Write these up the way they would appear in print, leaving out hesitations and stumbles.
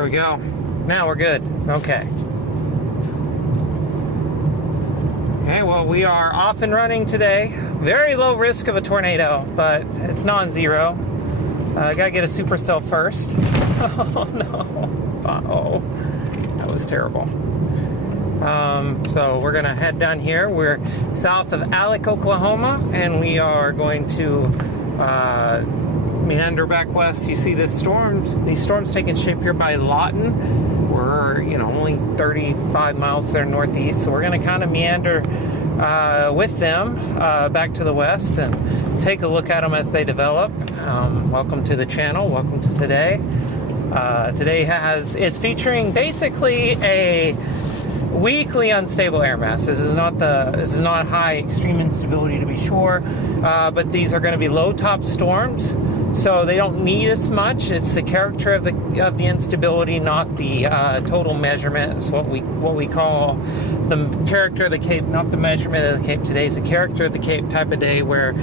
There we go. Now we're good. Okay. Okay, well, we are off and running today. Very low risk of a tornado, but it's non-zero. Gotta get a supercell first. Oh, no. Uh-oh. That was terrible. So we're gonna head down here. We're south of Alec, Oklahoma, and we are going to meander back west. You see these storms taking shape here by Lawton. We're, only 35 miles to their northeast, so we're gonna kind of meander with them back to the west and take a look at them as they develop. Welcome to the channel. Welcome to today. Today it's featuring basically a weakly unstable air mass. This is not high extreme instability, to be sure, but these are going to be low top storms, so they don't need as much. It's the character of the instability, not the total measurement. It's what we call the character of the Cape, not the measurement of the Cape. Today is a character of the Cape type of day where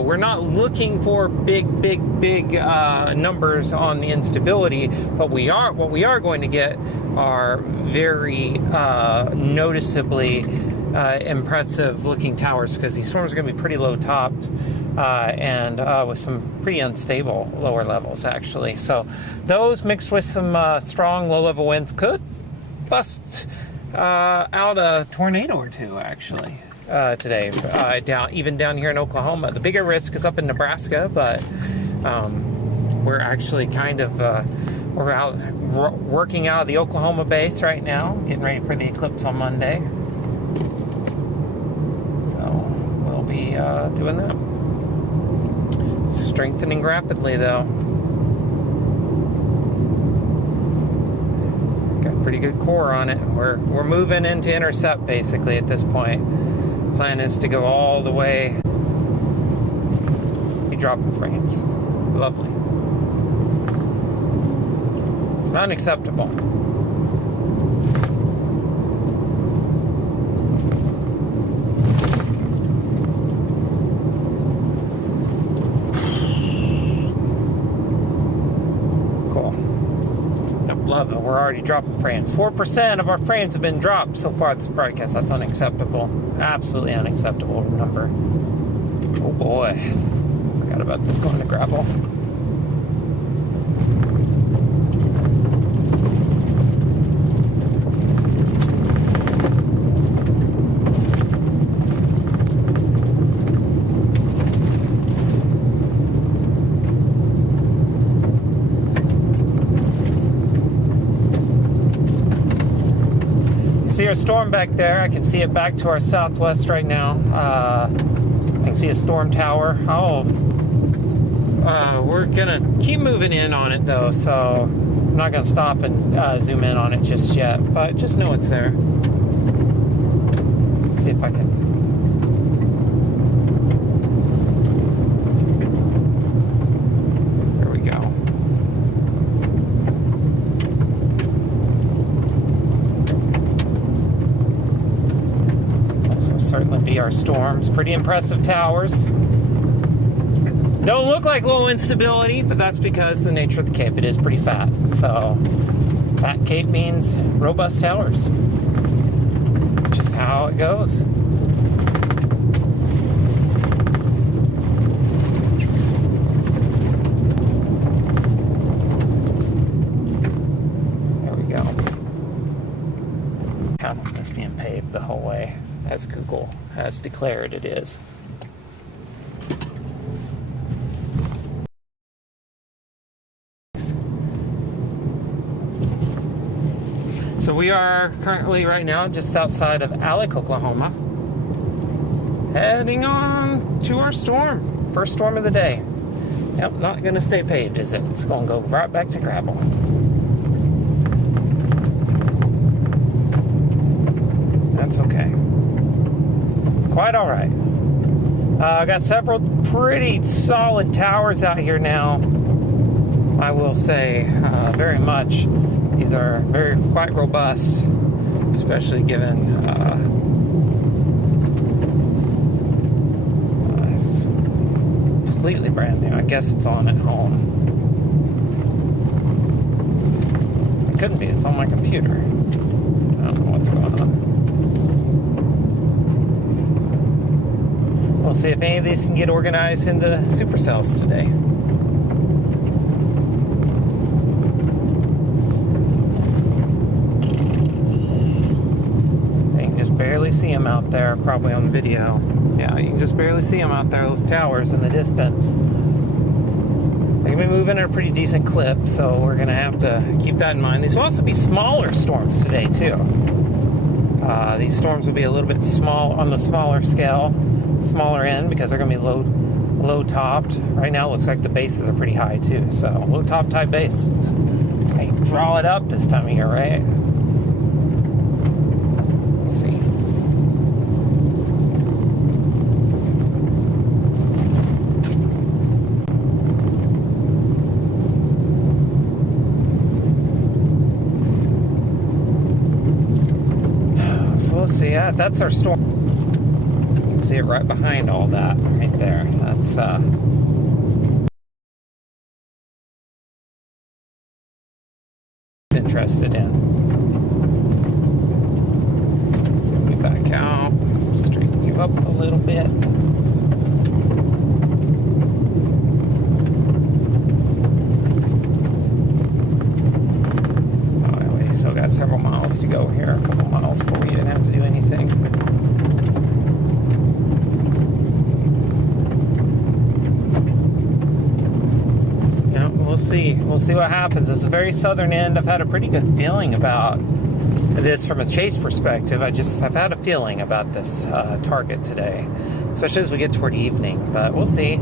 we're not looking for big numbers on the instability, but what we are going to get are very noticeably impressive looking towers, because these storms are going to be pretty low topped and with some pretty unstable lower levels, actually. So those mixed with some strong low level winds could bust out a tornado or two, actually, today, even down here in Oklahoma. The bigger risk is up in Nebraska, but we're actually kind of we're out working out of the Oklahoma base right now, getting ready for the eclipse on Monday. So we'll be doing that. Strengthening rapidly, though. Got pretty good core on it. We're moving into intercept basically at this point. Plan is to go all the way. Dropping frames. Lovely. Unacceptable. Cool. Love it. We're already dropping frames. 4% of our frames have been dropped so far this broadcast. That's unacceptable. Absolutely unacceptable number. Oh boy. Forgot about this going to grapple. See our storm back there. I can see it back to our southwest right now. I can see a storm tower. We're gonna keep moving in on it though, so I'm not gonna stop and zoom in on it just yet, but just know it's there. Let's see if I can. There we go. Certainly be our storms. Pretty impressive towers. Don't look like low instability, but that's because the nature of the Cape, it is pretty fat. So fat Cape means robust towers. Just how it goes. There we go. Count on this being paved the whole way, as Google has declared it is. So we are currently right now just outside of Alec, Oklahoma, heading on to our storm. First storm of the day. Yep, not going to stay paved, is it? It's going to go right back to gravel. That's okay. Quite all right. I got several pretty solid towers out here now, I will say, very much. These are quite robust, especially given it's completely brand new. I guess it's on at home. couldn't be. It's on my computer. I don't know what's going on. We'll see if any of these can get organized into supercells today. Barely see them out there, probably on the video. Yeah, you can just barely see them out there, those towers in the distance. They're going to be moving at a pretty decent clip, so we're going to have to keep that in mind. These will also be smaller storms today, too. These storms will be a little bit small on the smaller scale, smaller end, because they're going to be low topped. Right now, it looks like the bases are pretty high, too. So, low top type bases. Hey, draw it up this time of year, right? See, that's our storm. You can see it right behind all that, right there. That's interested in. So we back out, straighten you up a little bit. We still got several miles to go here, a couple miles before we even have to do anything. Yeah, we'll see. We'll see what happens. It's a very southern end. I've had a pretty good feeling about this from a chase perspective. I've had a feeling about this target today, especially as we get toward evening, but we'll see.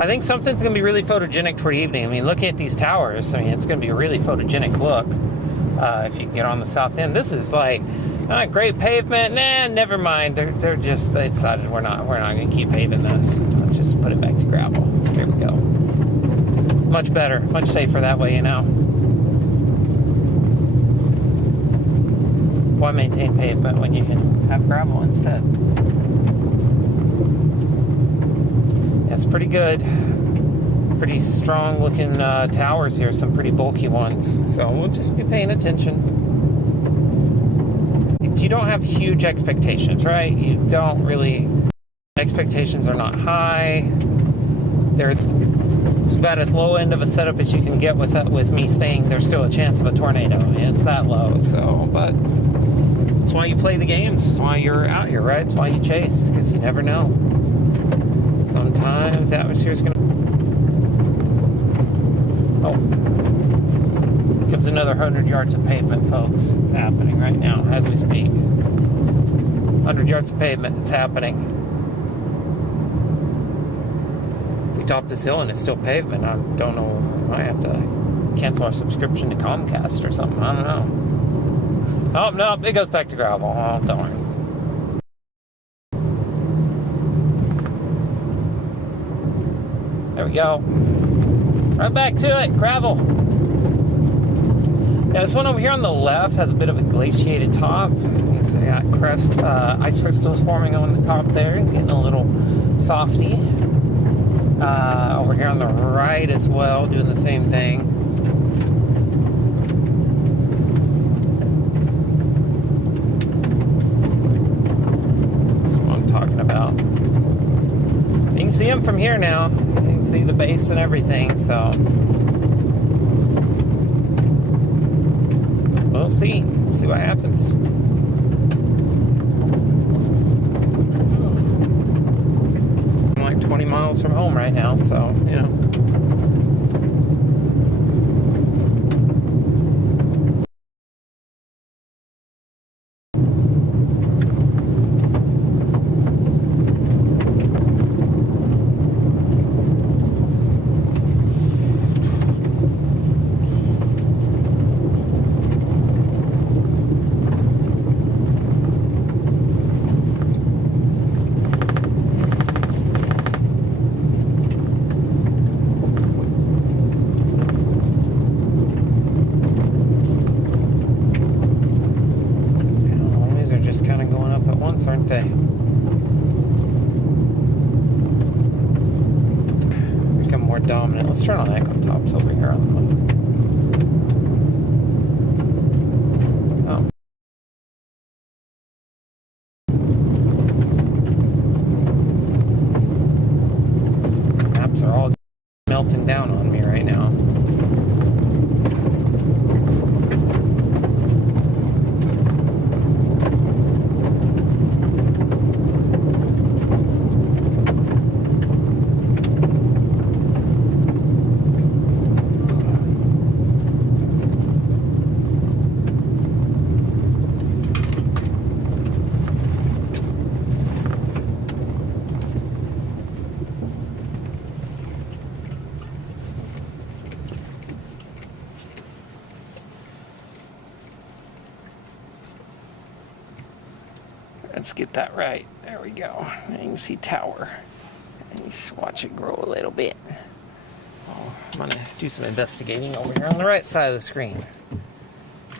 I think something's going to be really photogenic toward evening. I mean, looking at these towers, I mean, it's going to be a really photogenic look. If you get on the south end, this is like great pavement. Nah, never mind. They decided we're not going to keep paving this. Let's just put it back to gravel. There we go. Much better, much safer that way, you know. Why maintain pavement when you can have gravel instead? That's pretty good. Pretty strong looking towers here, some pretty bulky ones, so we'll just be paying attention. You don't have huge expectations, right? You don't really, expectations are not high. It's about as low end of a setup as you can get with me staying there's still a chance of a tornado. I mean, it's that low, so, but that's why you play the games. That's why you're out here, right? It's why you chase, because you never know. Sometimes the atmosphere's gonna... Oh, here comes another 100 yards of pavement, folks. It's happening right now as we speak. 100 yards of pavement, it's happening. If we top this hill and it's still pavement, I don't know, I might have to cancel our subscription to Comcast or something, I don't know. Oh, no, it goes back to gravel. Oh, don't worry. There we go. Right back to it, gravel. Yeah, this one over here on the left has a bit of a glaciated top. You can see that ice crystals forming on the top there, getting a little softy. Over here on the right as well, doing the same thing. That's what I'm talking about. You can see them from here now. You can see the base and everything, so we'll see. We'll see what happens. I'm like 20 miles from home right now, so, you know. Aren't they? Become more dominant. Let's turn on echo tops over here on the Let's get that right. There we go. And you can see tower. And just watch it grow a little bit. Oh, I'm gonna do some investigating over here on the right side of the screen.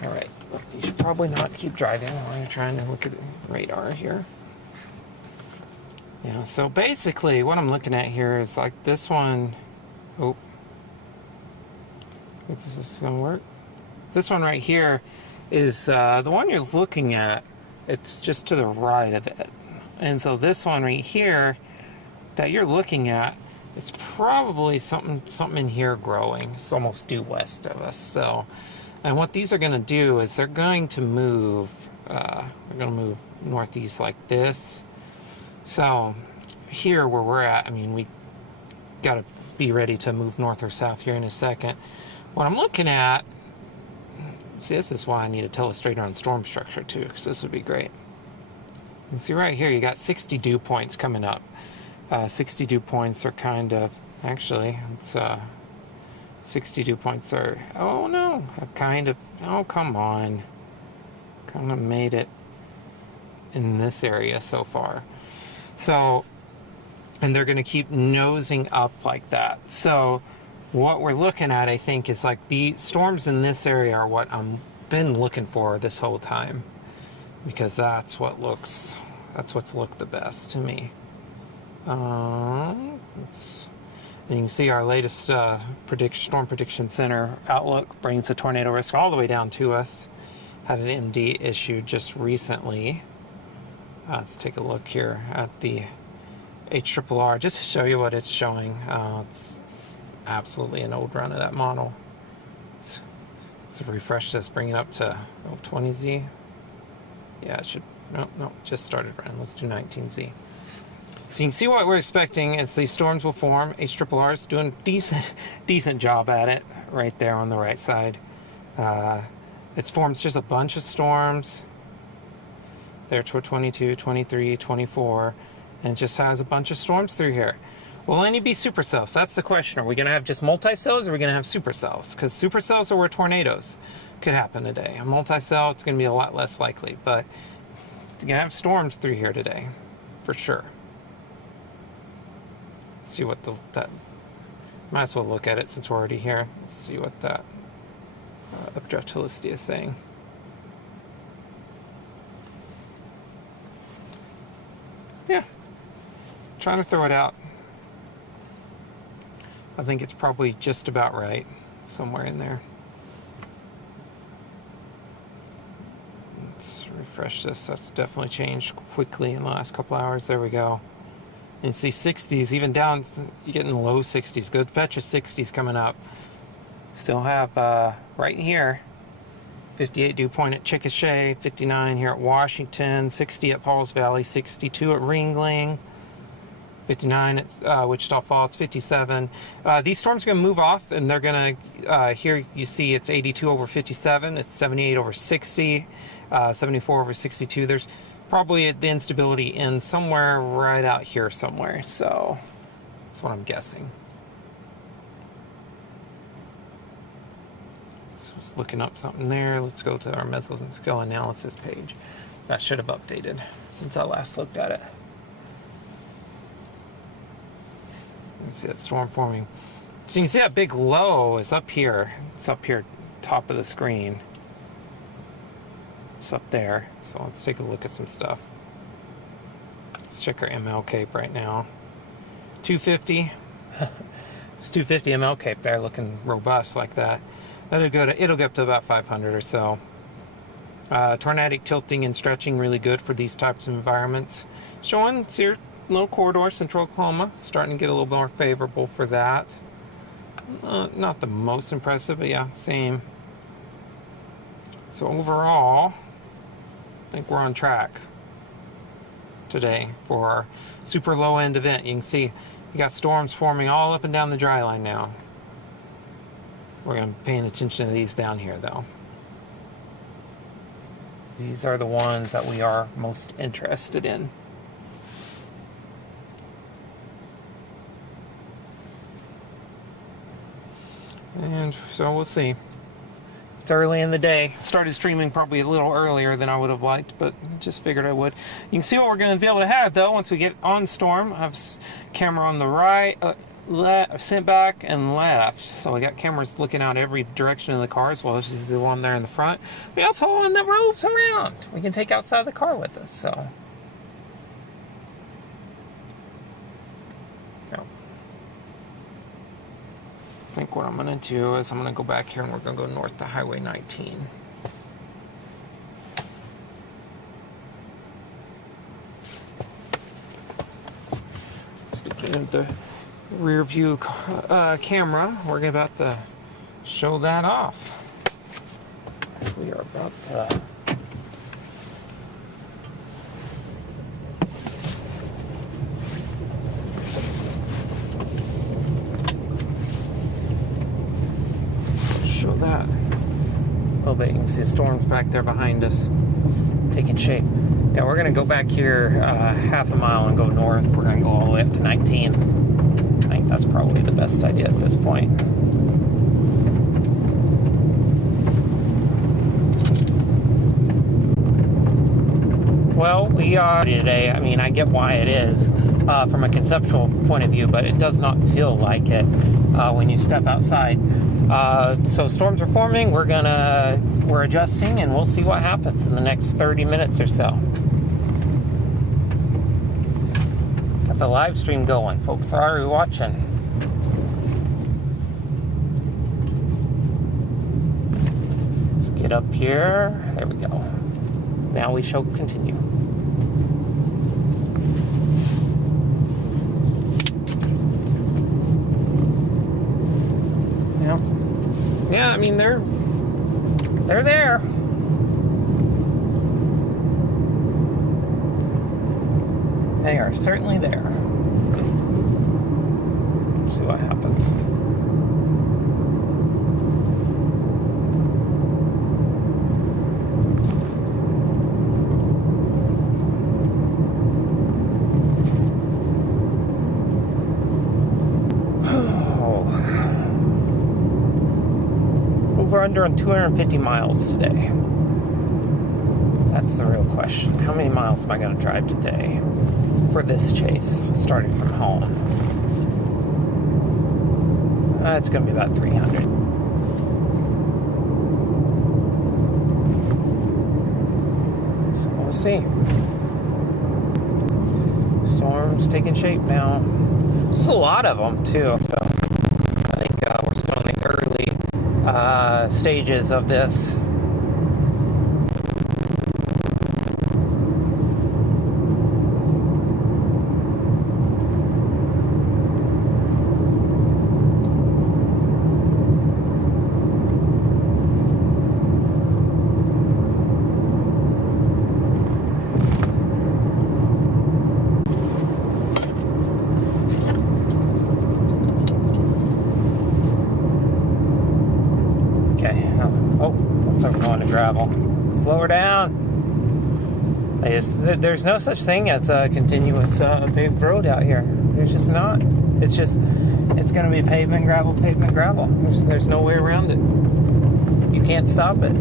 All right, you should probably not keep driving while you're trying to look at the radar here. Yeah, so basically what I'm looking at here is like this one. Oh, is this gonna work? This one right here is the one you're looking at. It's just to the right of it. And so this one right here that you're looking at, it's probably something in here growing. It's almost due west of us. So, and what these are going to do is they're going to move. They're going to move northeast like this. So here where we're at, I mean, we got to be ready to move north or south here in a second. What I'm looking at, see, this is why I need a telestrator on storm structure too, because this would be great. You can see right here, you got 60 dew points coming up. 60 dew points are kind of, actually, it's 60 dew points are, oh no, I've kind of, oh come on, kind of made it in this area so far. So, and they're going to keep nosing up like that. So what we're looking at, I think, is like the storms in this area are what I've been looking for this whole time, because that's what's looked the best to me. And you can see our latest Storm Prediction Center outlook brings the tornado risk all the way down to us. Had an MD issued just recently. Let's take a look here at the HRRR just to show you what it's showing. It's absolutely an old run of that model. Let's refresh this, bring it up to 20Z. Yeah, it should, no, just started running. Let's do 19Z. So you can see what we're expecting is these storms will form. HRRR is doing decent job at it right there on the right side. It forms just a bunch of storms there toward 22, 23, 24, and it just has a bunch of storms through here. Will any be supercells? That's the question. Are we going to have just multicells, or are we going to have supercells? Because supercells are where tornadoes could happen today. A multicell, it's going to be a lot less likely, but it's going to have storms through here today, for sure. See what that, might as well look at it since we're already here. Let's see what that objectivity is saying. Yeah, trying to throw it out. I think it's probably just about right, somewhere in there. Let's refresh this. That's definitely changed quickly in the last couple hours. There we go. And see 60s, even down, you get in the low 60s. Good fetch of 60s coming up. Still have, right here, 58 dew point at Chickasha, 59 here at Washington, 60 at Pauls Valley, 62 at Ringling, 59 at Wichita Falls, 57. These storms are going to move off, and they're going to, here you see it's 82 over 57, it's 78 over 60, 74 over 62. There's probably the instability in somewhere right out here somewhere, so that's what I'm guessing. So just looking up something there. Let's go to our mesoscale analysis page. That should have updated since I last looked at it. You can see that storm forming. So you can see that big low is up here. It's up here, top of the screen. It's up there. So let's take a look at some stuff. Let's check our ML cape right now. 250. It's 250 ML cape there, looking robust like that. It'll go up to about 500 or so. Tornadic tilting and stretching really good for these types of environments. Showing it's your little corridor, Central Oklahoma, starting to get a little more favorable for that. Not the most impressive, but yeah, same. So overall, I think we're on track today for our super low end event. You can see you got storms forming all up and down the dry line now. We're going to be paying attention to these down here though. These are the ones that we are most interested in. And so we'll see. It's early in the day. Started streaming probably a little earlier than I would have liked, but just figured I would. You can see what we're going to be able to have, though, once we get on storm. I have camera on the right, sent back, and left. So we got cameras looking out every direction of the car, as well as the one there in the front. We also have one that roves around. We can take outside the car with us, so... I think what I'm going to do is I'm going to go back here and we're going to go north to Highway 19. Speaking of the rear view camera, we're about to show that off. We are about to... that a little bit. You can see the storms back there behind us taking shape. Yeah, we're going to go back here half a mile and go north. We're going to go all the way up to 19. I think that's probably the best idea at this point. Well, we are today. I mean, I get why it is from a conceptual point of view, but it does not feel like it when you step outside. So storms are forming. We're adjusting, and we'll see what happens in the next 30 minutes or so. Got the live stream going. Folks are already watching. Let's get up here. There we go. Now we shall continue. Yeah, I mean, they're there. They are certainly there. Let's see what happens. Under on 250 miles today. That's the real question. How many miles am I going to drive today for this chase, starting from home? It's going to be about 300. So we'll see. Storm's taking shape now. There's a lot of them too, so I think we're still in the early stages of this. Gravel. Slow her down. There's no such thing as a continuous paved road out here. There's just not. It's going to be pavement, gravel. There's no way around it. You can't stop it.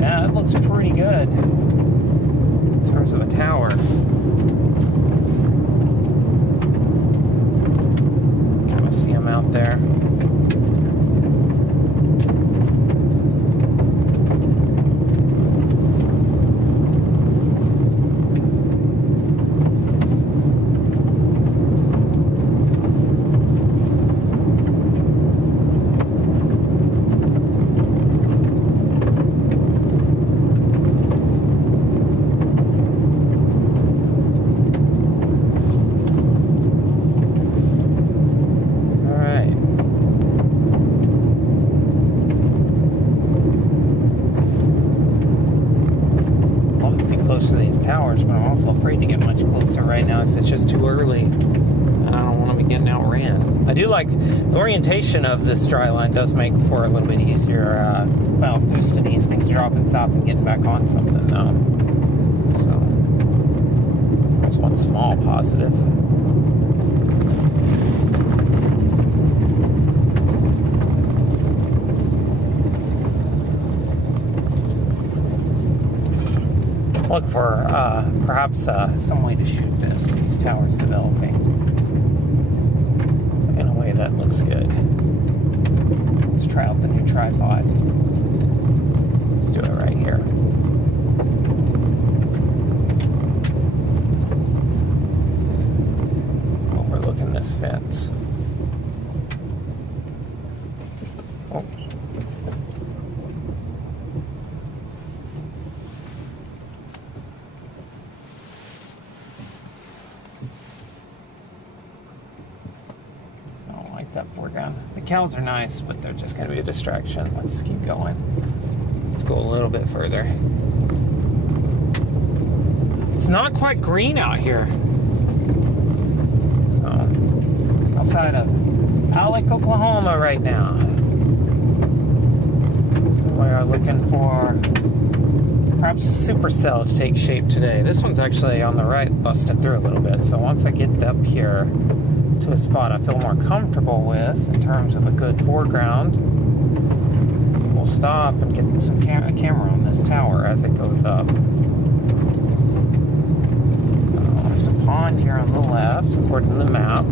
Yeah, it looks pretty good in terms of a tower. Kind of see them out there. Towers, but I'm also afraid to get much closer right now because it's just too early and I don't want to be getting outran. I do like the orientation of this Dryline does make for a little bit easier boosting these things dropping south and getting back on something now. So that's one small positive. look for perhaps some way to shoot these towers developing in a way that looks good. Let's try out the new tripod. Let's do it right here. Overlooking this fence. Oh. That foreground. The cows are nice, but they're just going to be a distraction. Let's keep going. Let's go a little bit further. It's not quite green out here. So, outside of Alec, Oklahoma right now. We are looking for perhaps a supercell to take shape today. This one's actually on the right, busting through a little bit. So once I get up here to a spot I feel more comfortable with in terms of a good foreground, we'll stop and get some camera on this tower as it goes up. There's a pond here on the left, according to the map.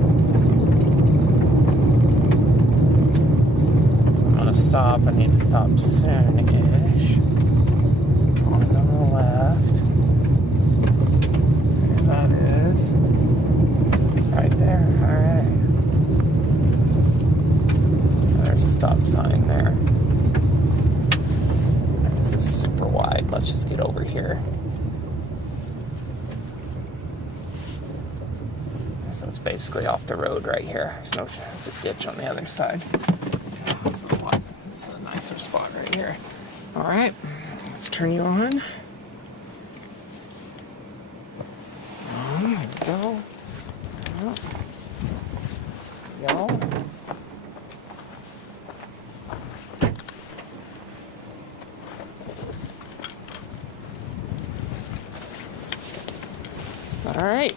I'm going to stop. I need to stop soon-ish. Pond on the left. There that is. Right there, alright. There's a stop sign there. This is super wide. Let's just get over here. So it's basically off the road right here. There's a ditch on the other side. It's a nicer spot right here. Alright, let's turn you on. There we go. Y'all. All right.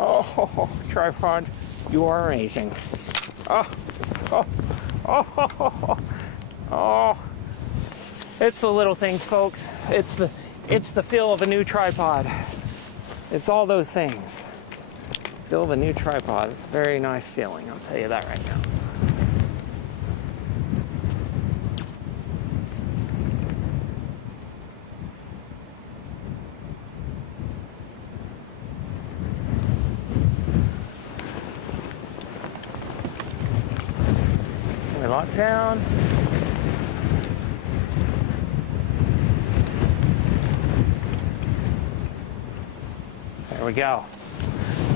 Oh, tripod, you are amazing. Oh. It's the little things, folks. It's the feel of a new tripod. It's all those things. Feel of a new tripod. It's a very nice feeling, I'll tell you that right now. We lock down. There we go.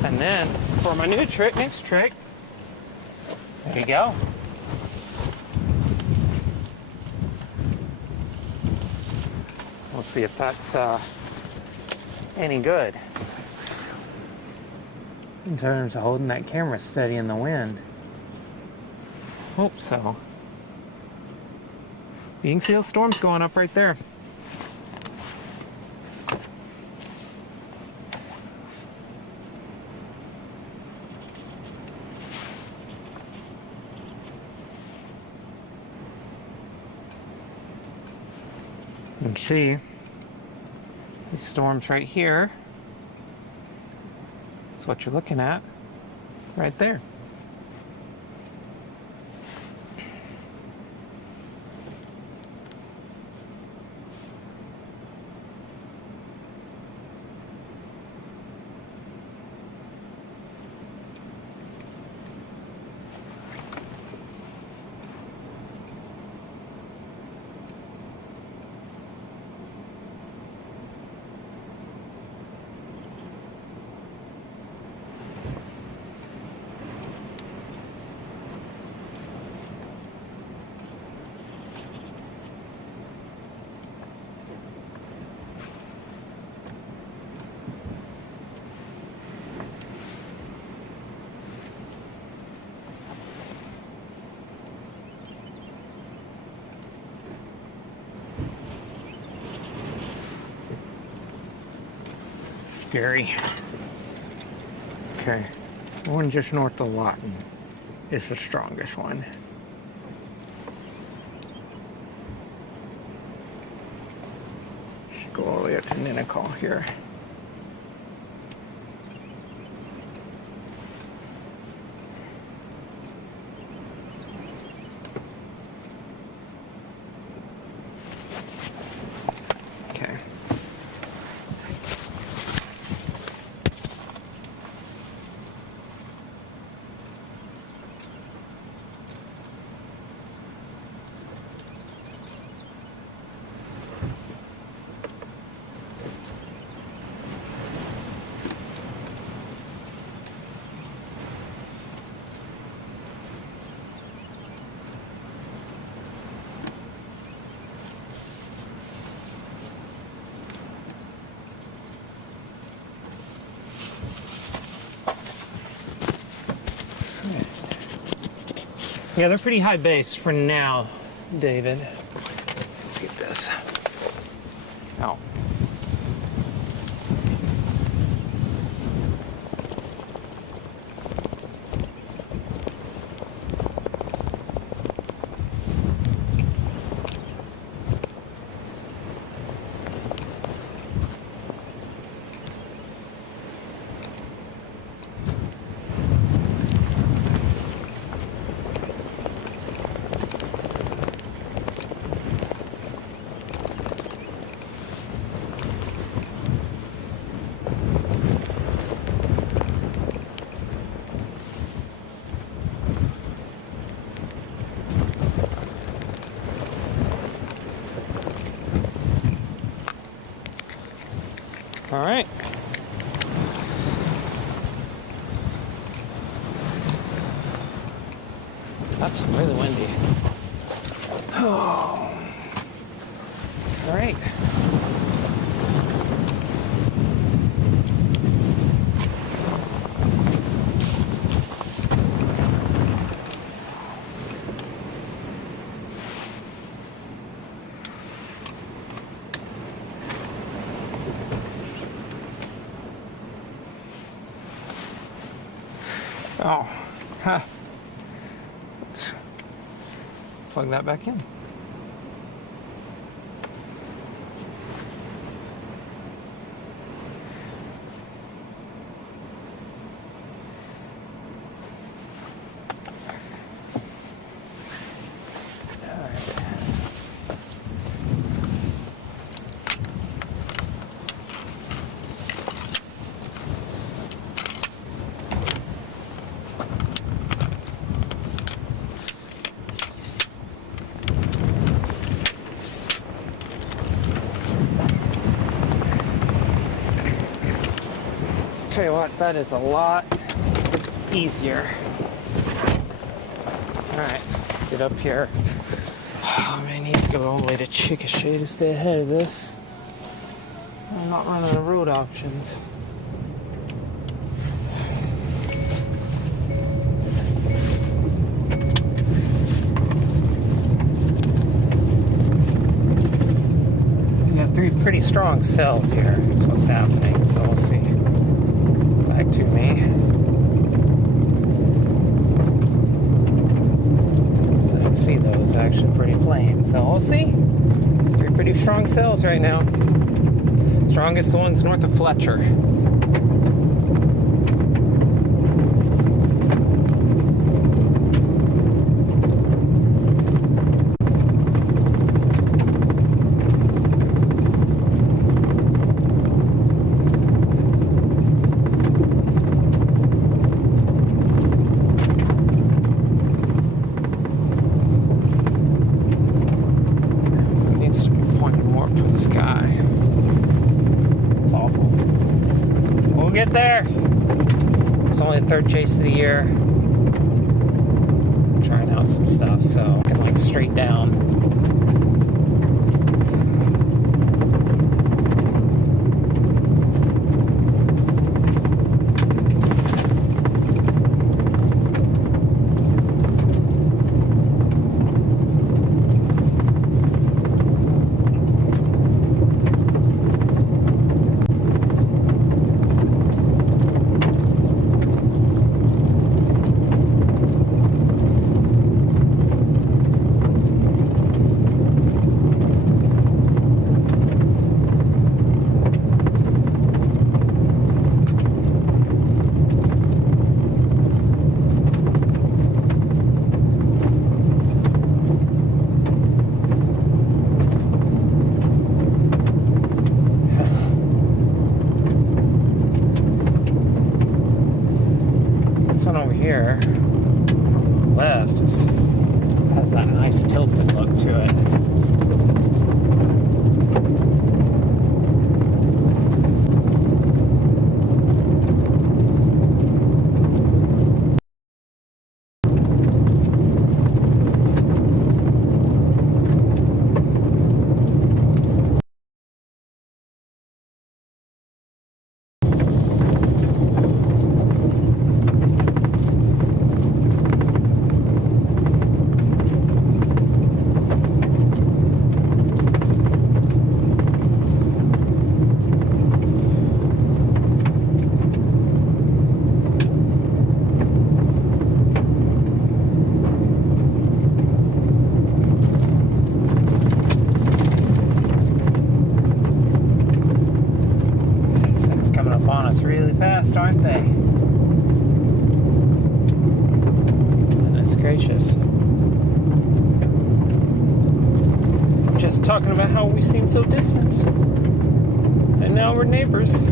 And then for my new trick, next trick, there you go. We'll see if that's any good in terms of holding that camera steady in the wind. Hope so. You can see those storms going up right there. You can see these storms right here. That's what you're looking at right there. Scary. Okay. One just north of Lawton is the strongest one. Should go all the way up to Ninnekal here. Yeah, they're pretty high base for now, David. Let's get this out. All right. That's really windy. Oh. All right. Oh, ha. Let's plug that back in. Tell you what, that is a lot easier. Alright, let's get up here. Oh, I may need to go all the way to Chickasha to stay ahead of this. I'm not running out of road options. We have three pretty strong cells here, is what's happening, so we'll see. Back to me. I can see those actually pretty plain, so we'll see. Three pretty strong cells right now. Strongest ones north of Fletcher. Get there. It's only the third chase of the year. I'm trying out some stuff, so I can like straight down. here on the left has that nice tilted look to it. Really fast, aren't they? Goodness gracious. I'm just talking about how we seem so distant. And now we're neighbors.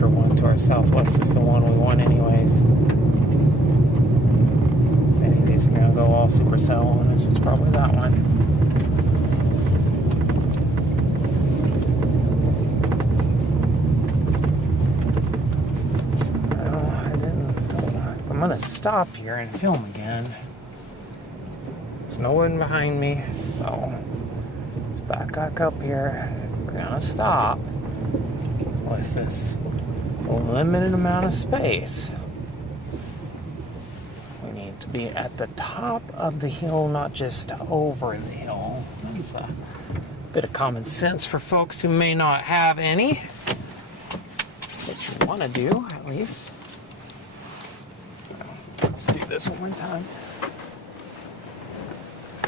One to our southwest is the one we want anyways. Any of these are going to go all supercell, and this is probably that one. Well, I didn't. I'm going to stop here and film again. There's no one behind me, so let's back up here. We're going to stop with this limited amount of space. We need to be at the top of the hill, not just over the hill. That's a bit of common sense for folks who may not have any. What you want to do, at least. Let's do this one more time.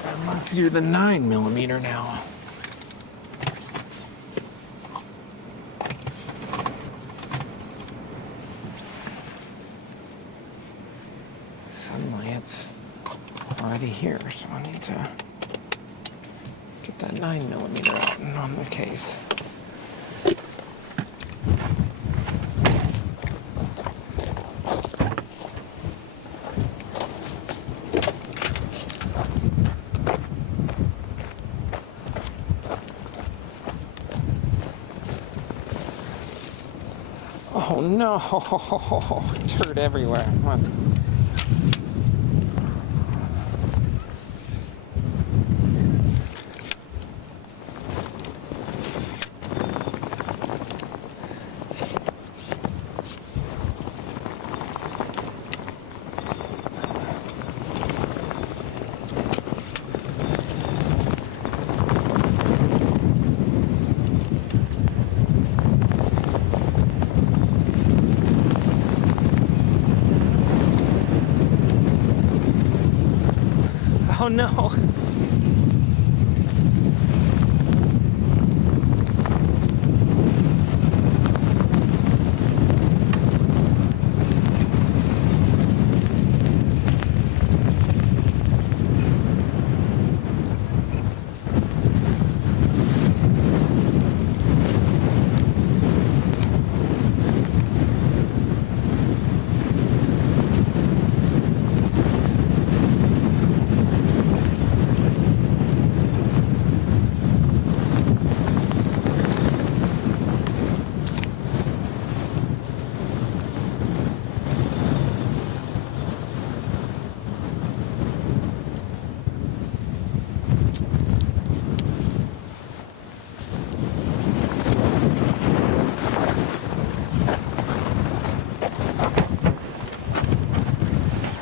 I must do the 9mm now. Suddenly it's already here, so I need to get that 9mm out and on the case. Oh no, dirt everywhere. What? Oh no.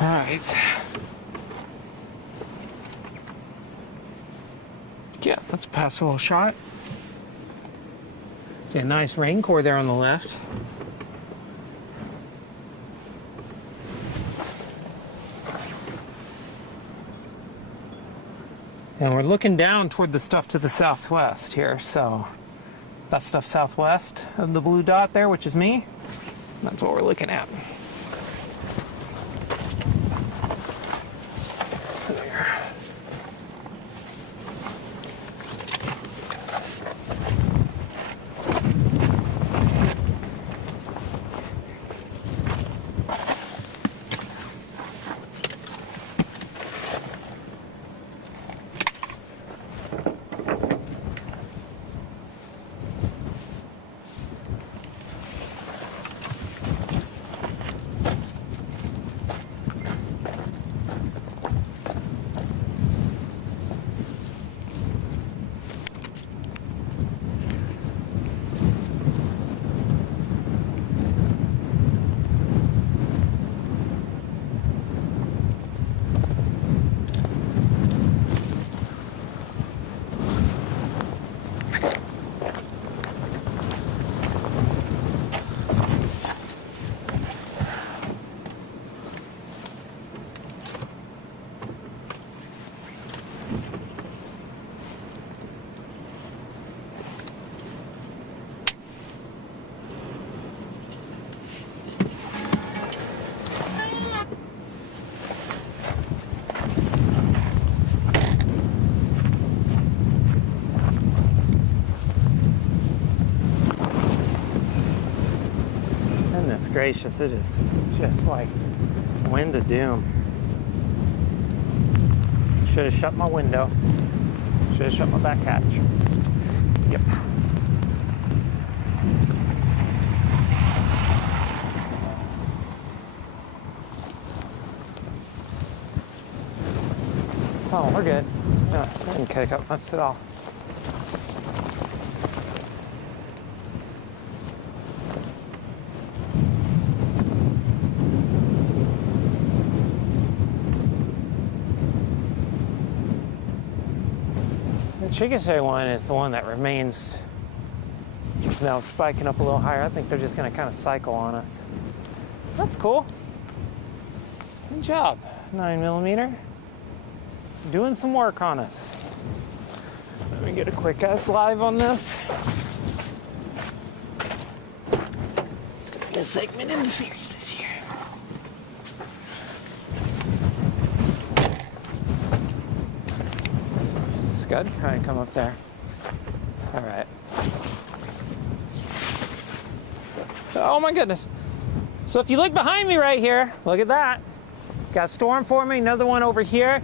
Alright. Yeah, that's a passable shot. See a nice rain core there on the left. And we're looking down toward the stuff to the southwest here, so that stuff southwest of the blue dot there, which is me, that's what we're looking at. Goodness gracious, it is just like wind of doom. Should have shut my window. Should have shut my back hatch. Yep. Oh, we're good. No, I didn't kick up much at all. The Chickasha one is the one that remains. It's now spiking up a little higher. I think they're just going to kind of cycle on us. That's cool. Good job, 9mm. Doing some work on us. Let me get a quick live on this. It's going to be a segment in the series this year. Scud, try and come up there. All right. Oh my goodness. So if you look behind me right here, look at that. Got a storm forming, another one over here.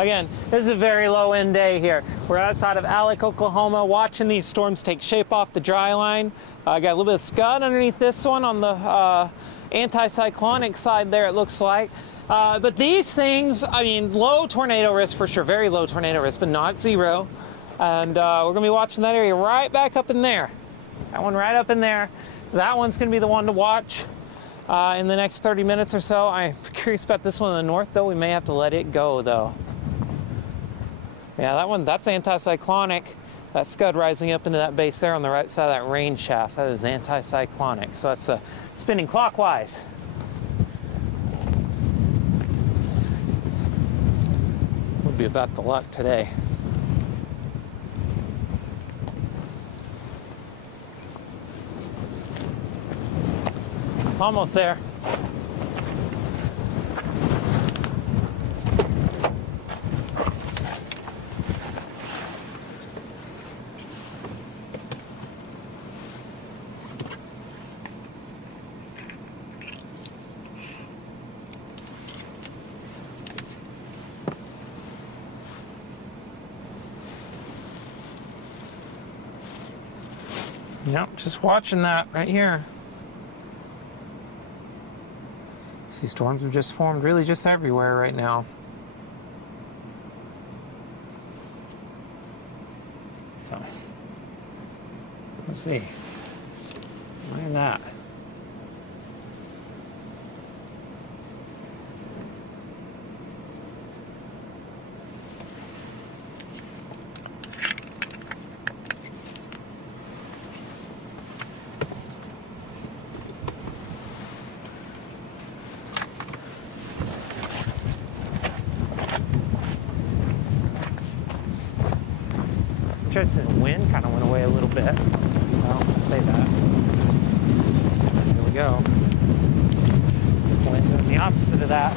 Again, this is a very low end day here. We're outside of Alec, Oklahoma, watching these storms take shape off the Dryline. I got a little bit of scud underneath this one on the anticyclonic side there, it looks like. But these things, I mean, low tornado risk for sure, very low tornado risk, but not zero. And we're gonna be watching that area right back up in there. That one right up in there. That one's gonna be the one to watch in the next 30 minutes or so. I'm curious about this one in the north though. We may have to let it go though. Yeah, that one, that's anticyclonic. That scud rising up into that base there on the right side of that rain shaft, that is anticyclonic. So that's spinning clockwise. Would be about the luck today. Almost there. Yep, just watching that right here. See, storms have just formed really just everywhere right now. So, let's see. Look at that. interested in the wind. Kind of went away a little bit. Well, I'll say that. Here we go. Wind doing the opposite of that.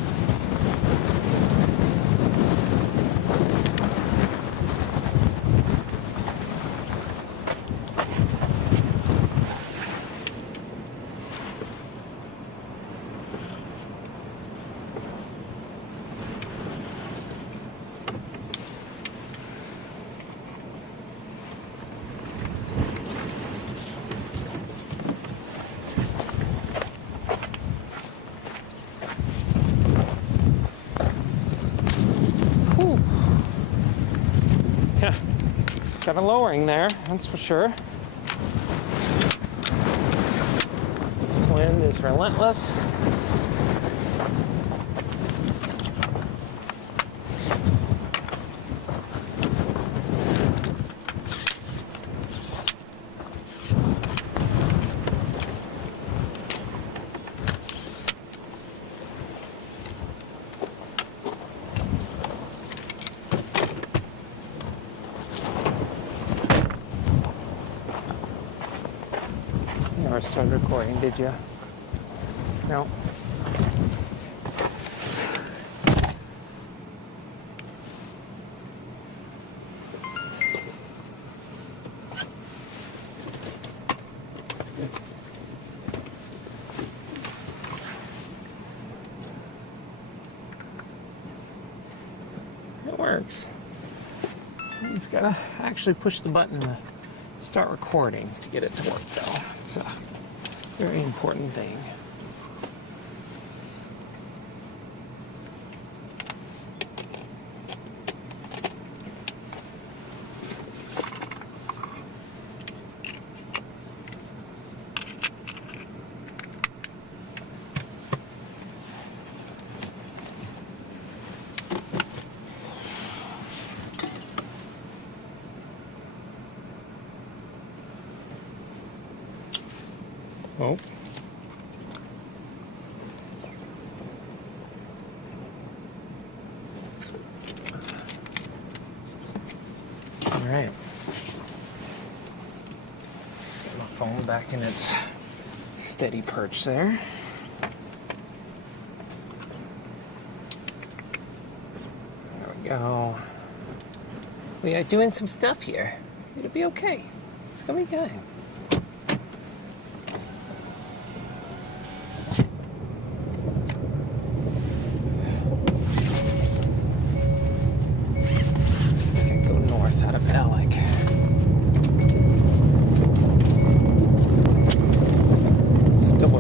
Got a lowering there, that's for sure. Wind is relentless. Started recording, did you? No. It works. You just gotta actually push the button to start recording to get it to work, though. It's a very important thing. Oh. All right. Let's get my phone back in its steady perch there. There we go. We are doing some stuff here. It'll be okay. It's gonna be good.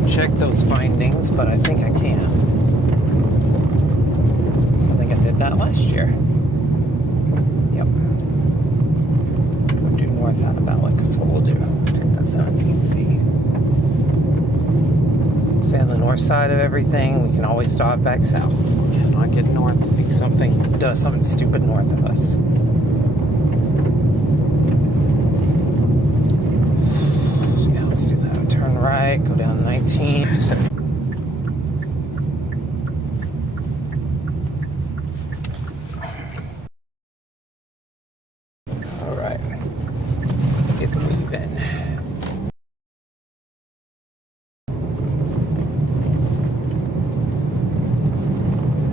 Check those findings, but I think I can. I think I did that last year. Yep. Go due north out of Alec. That's what we'll do. Take that 17C. Stay on the north side of everything. We can always stop back south. We cannot get north if something does something stupid north of us. Right, go down 19. All right, let's get moving.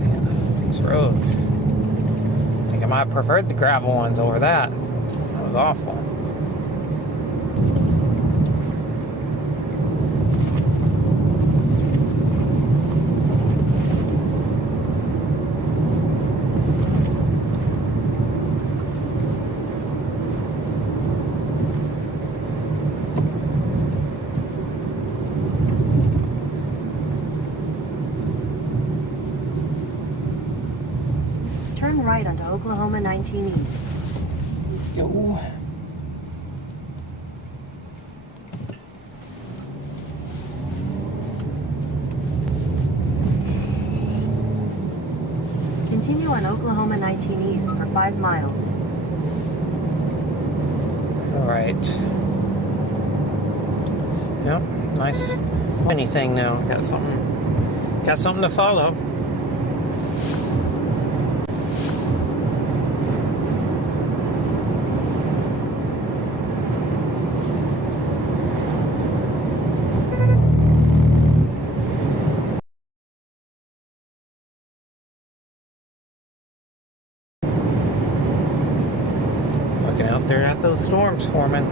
Man, these roads. I think I might have preferred the gravel ones over that. That was awful. Turn right onto Oklahoma 19 East. Yo. Continue on Oklahoma 19 East for 5 miles. All right. Yep, nice. Anything now? Got something to follow. out there at those storms forming.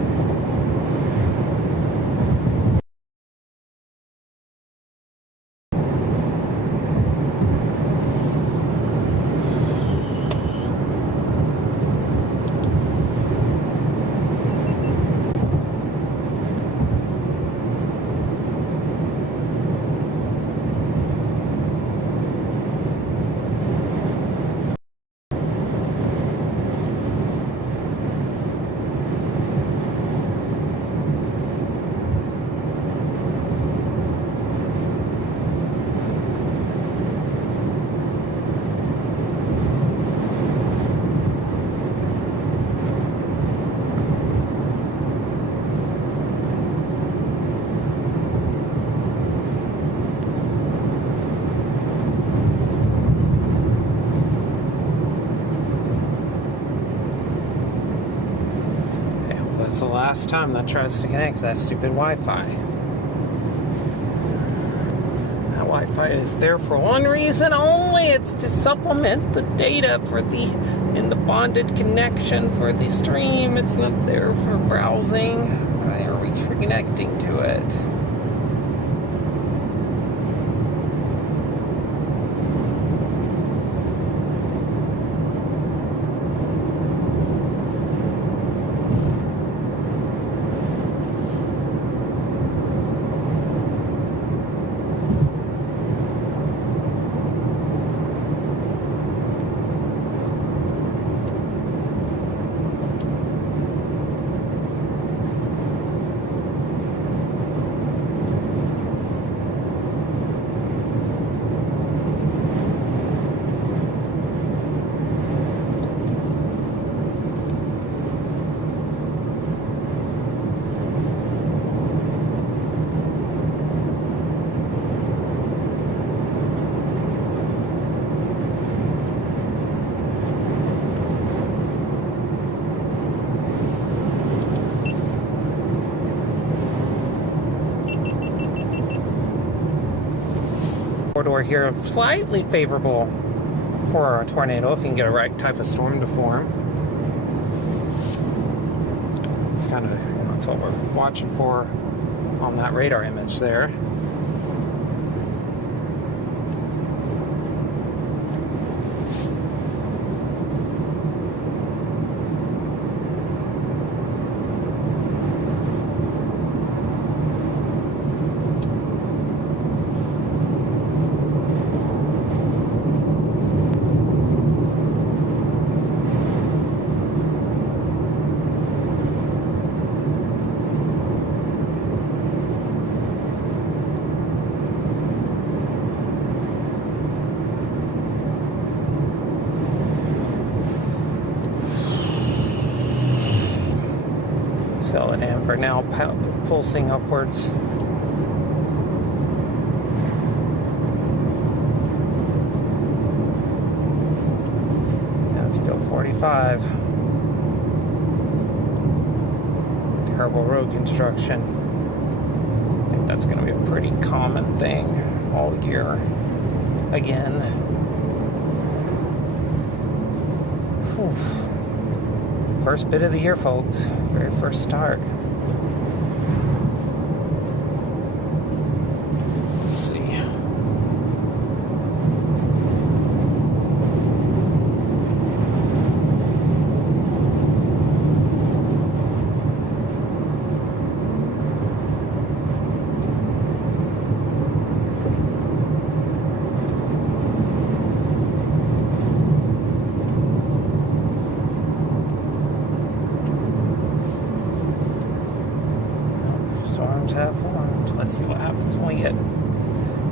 That's the last time that tries to connect to that stupid Wi-Fi. That Wi-Fi is there for one reason only. It's to supplement the data in the bonded connection for the stream. It's not there for browsing or reconnecting to it. Corridor here slightly favorable for a tornado if you can get a right type of storm to form. It's kind of, that's what we're watching for on that radar image there. Solid amber now pulsing upwards. Now it's still 45. Terrible road construction. I think that's going to be a pretty common thing all year again. Whew. First bit of the year, folks. Very first start. Let's see. Storms have formed. Let's see what happens when we get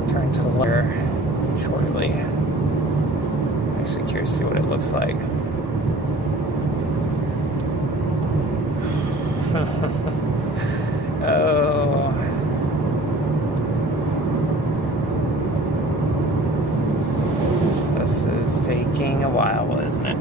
turned to the left shortly. Actually curious to see what it looks like. Oh. This is taking a while, isn't it?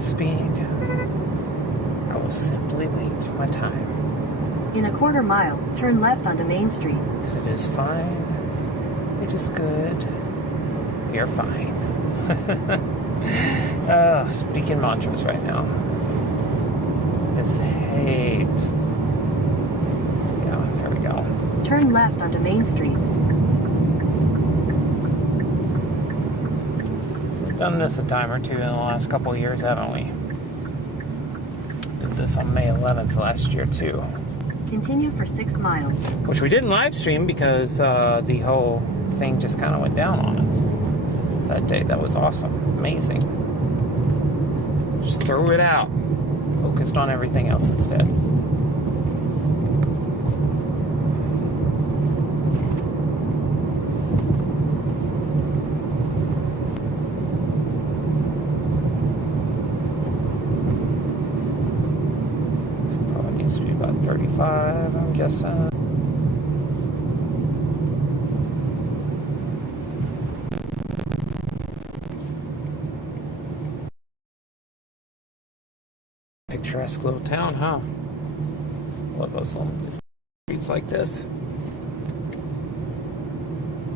off speed. I will simply wait my time. In a quarter mile, turn left onto Main Street. Because it is fine. It is good. You're fine. Speaking mantras right now. Just hate. Yeah, there we go. Turn left onto Main Street. We've done this a time or two in the last couple of years, haven't we? Did this on May 11th last year too. Continue for 6 miles. Which we didn't live stream because the whole thing just kind of went down on us that day. That was awesome. Amazing. Just threw it out. Focused on everything else instead. So probably needs to be about 35, I'm guessing. Picturesque little town, huh? Love those little streets like this.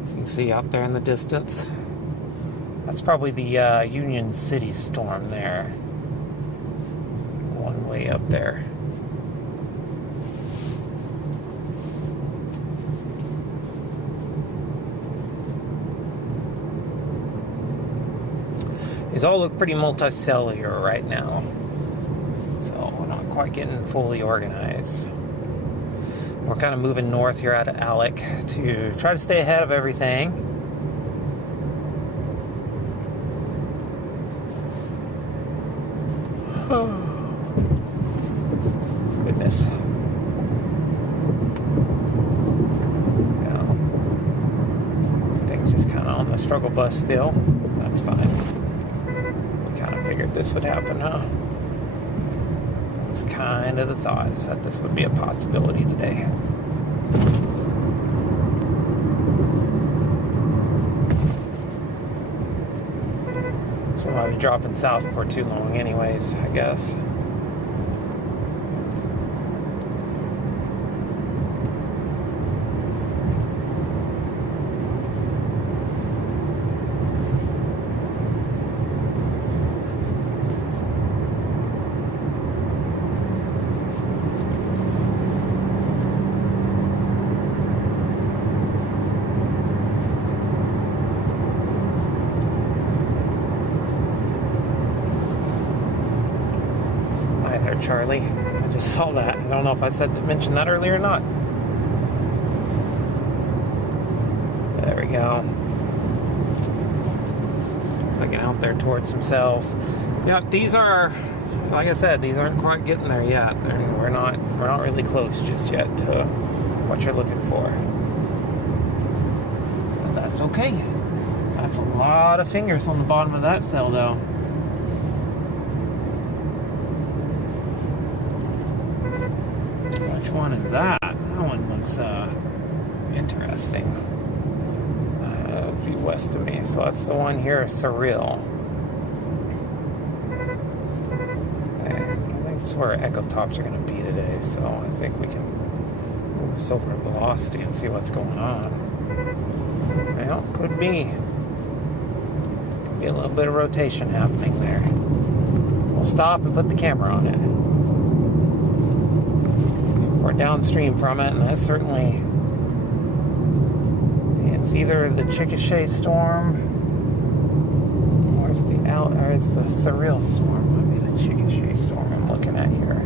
You can see out there in the distance. That's probably the Union City storm there. One way up there. These all look pretty multicellular right now. So we're not quite getting fully organized. We're kind of moving north here out of Alec to try to stay ahead of everything. Oh, goodness. Yeah. Things just kind of on the struggle bus still. That's fine. We kind of figured this would happen, huh? Was kind of the thought is that this would be a possibility today. So I'll be dropping south for too long anyways, I guess. Charlie. I just saw that. I don't know if I mentioned that earlier or not. There we go. Looking out there towards some cells. Yeah, these are, like I said, these aren't quite getting there yet. We're not really close just yet to what you're looking for. But that's okay. That's a lot of fingers on the bottom of that cell, though. Which one is that? That one looks interesting. It'll be west of me. So that's the one here, Surreal. Okay. I think this is where Echo Tops are going to be today. So I think we can move this over to Velocity and see what's going on. Well, could be. Could be a little bit of rotation happening there. We'll stop and put the camera on it. We're downstream from it, and that's certainly, it's either the Chickasha storm or it's the Surreal storm. Might be the Chickasha storm I'm looking at here.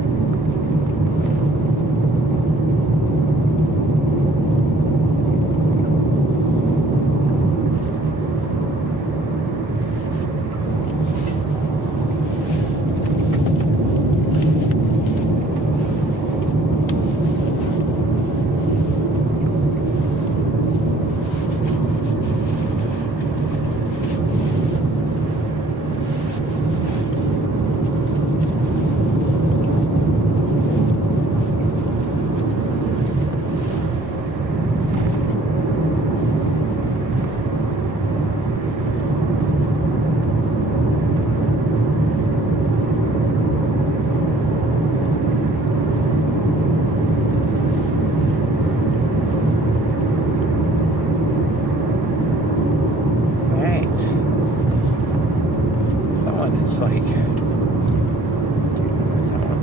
looks like.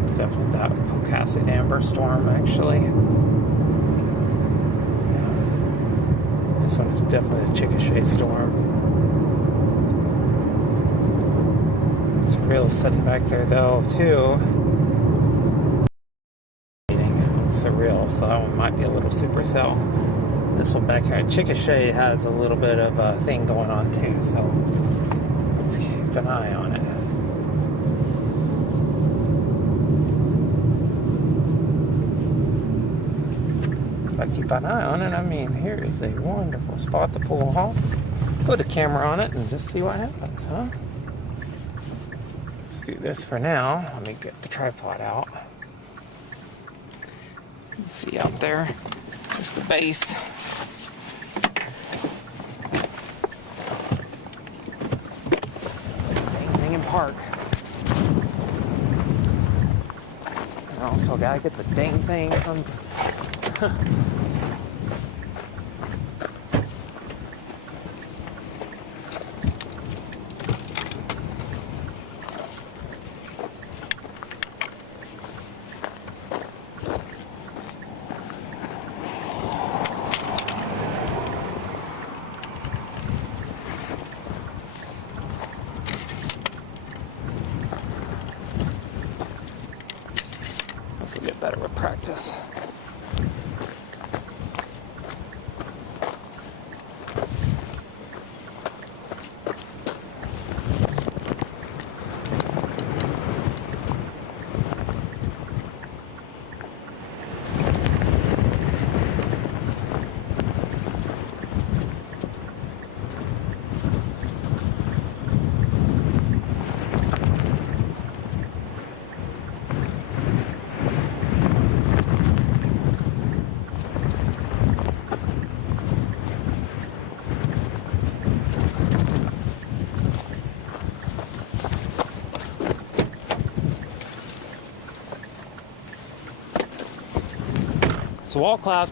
It's definitely that Pocasset amber storm, actually. Yeah. This one is definitely a Chickasha storm. It's real sudden back there, though, too. Surreal, so that one might be a little supercell. This one back here at Chickasha has a little bit of a thing going on, too, so let's keep an eye on it. If I keep an eye on it, I mean, here is a wonderful spot to pull off. Put a camera on it and just see what happens, huh? Let's do this for now. Let me get the tripod out. You see out there, there's the base. Dang in park. And also gotta get the dang thing from. This will get better with practice. It's a wall cloud.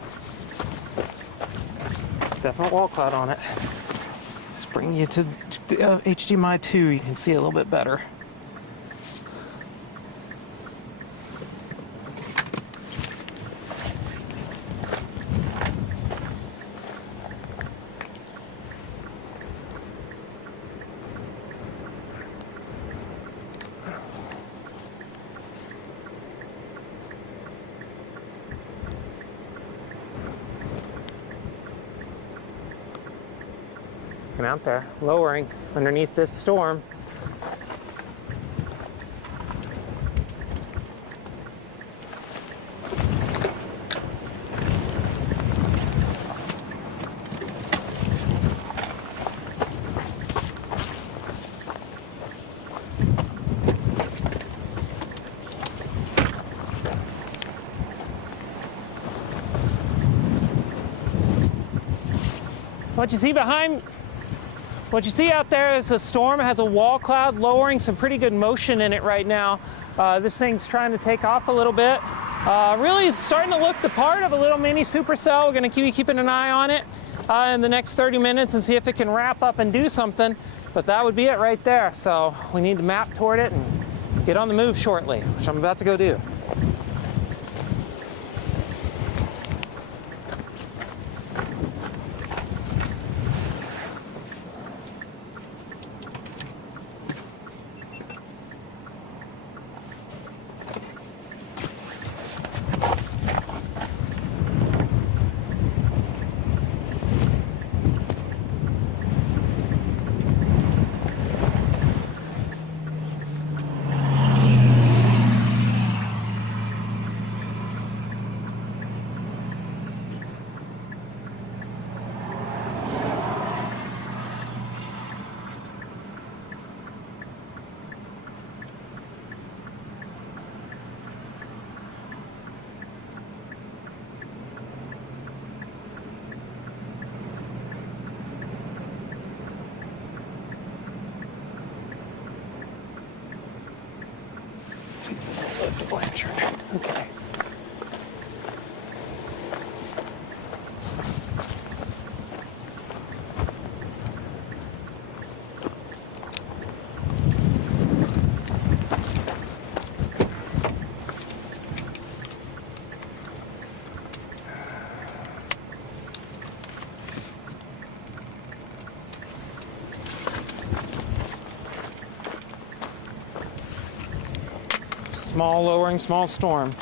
It's definitely a wall cloud on it. Let's bring you to HDMI 2. You can see a little bit better. And out there, lowering underneath this storm. What you see behind What you see out there is a storm. It has a wall cloud lowering, some pretty good motion in it right now. This thing's trying to take off a little bit. Really is starting to look the part of a little mini supercell. We're going to keep keeping an eye on it in the next 30 minutes and see if it can wrap up and do something. But that would be it right there. So we need to map toward it and get on the move shortly, which I'm about to go do. To Blanchard. Okay. Small lowering, small storm.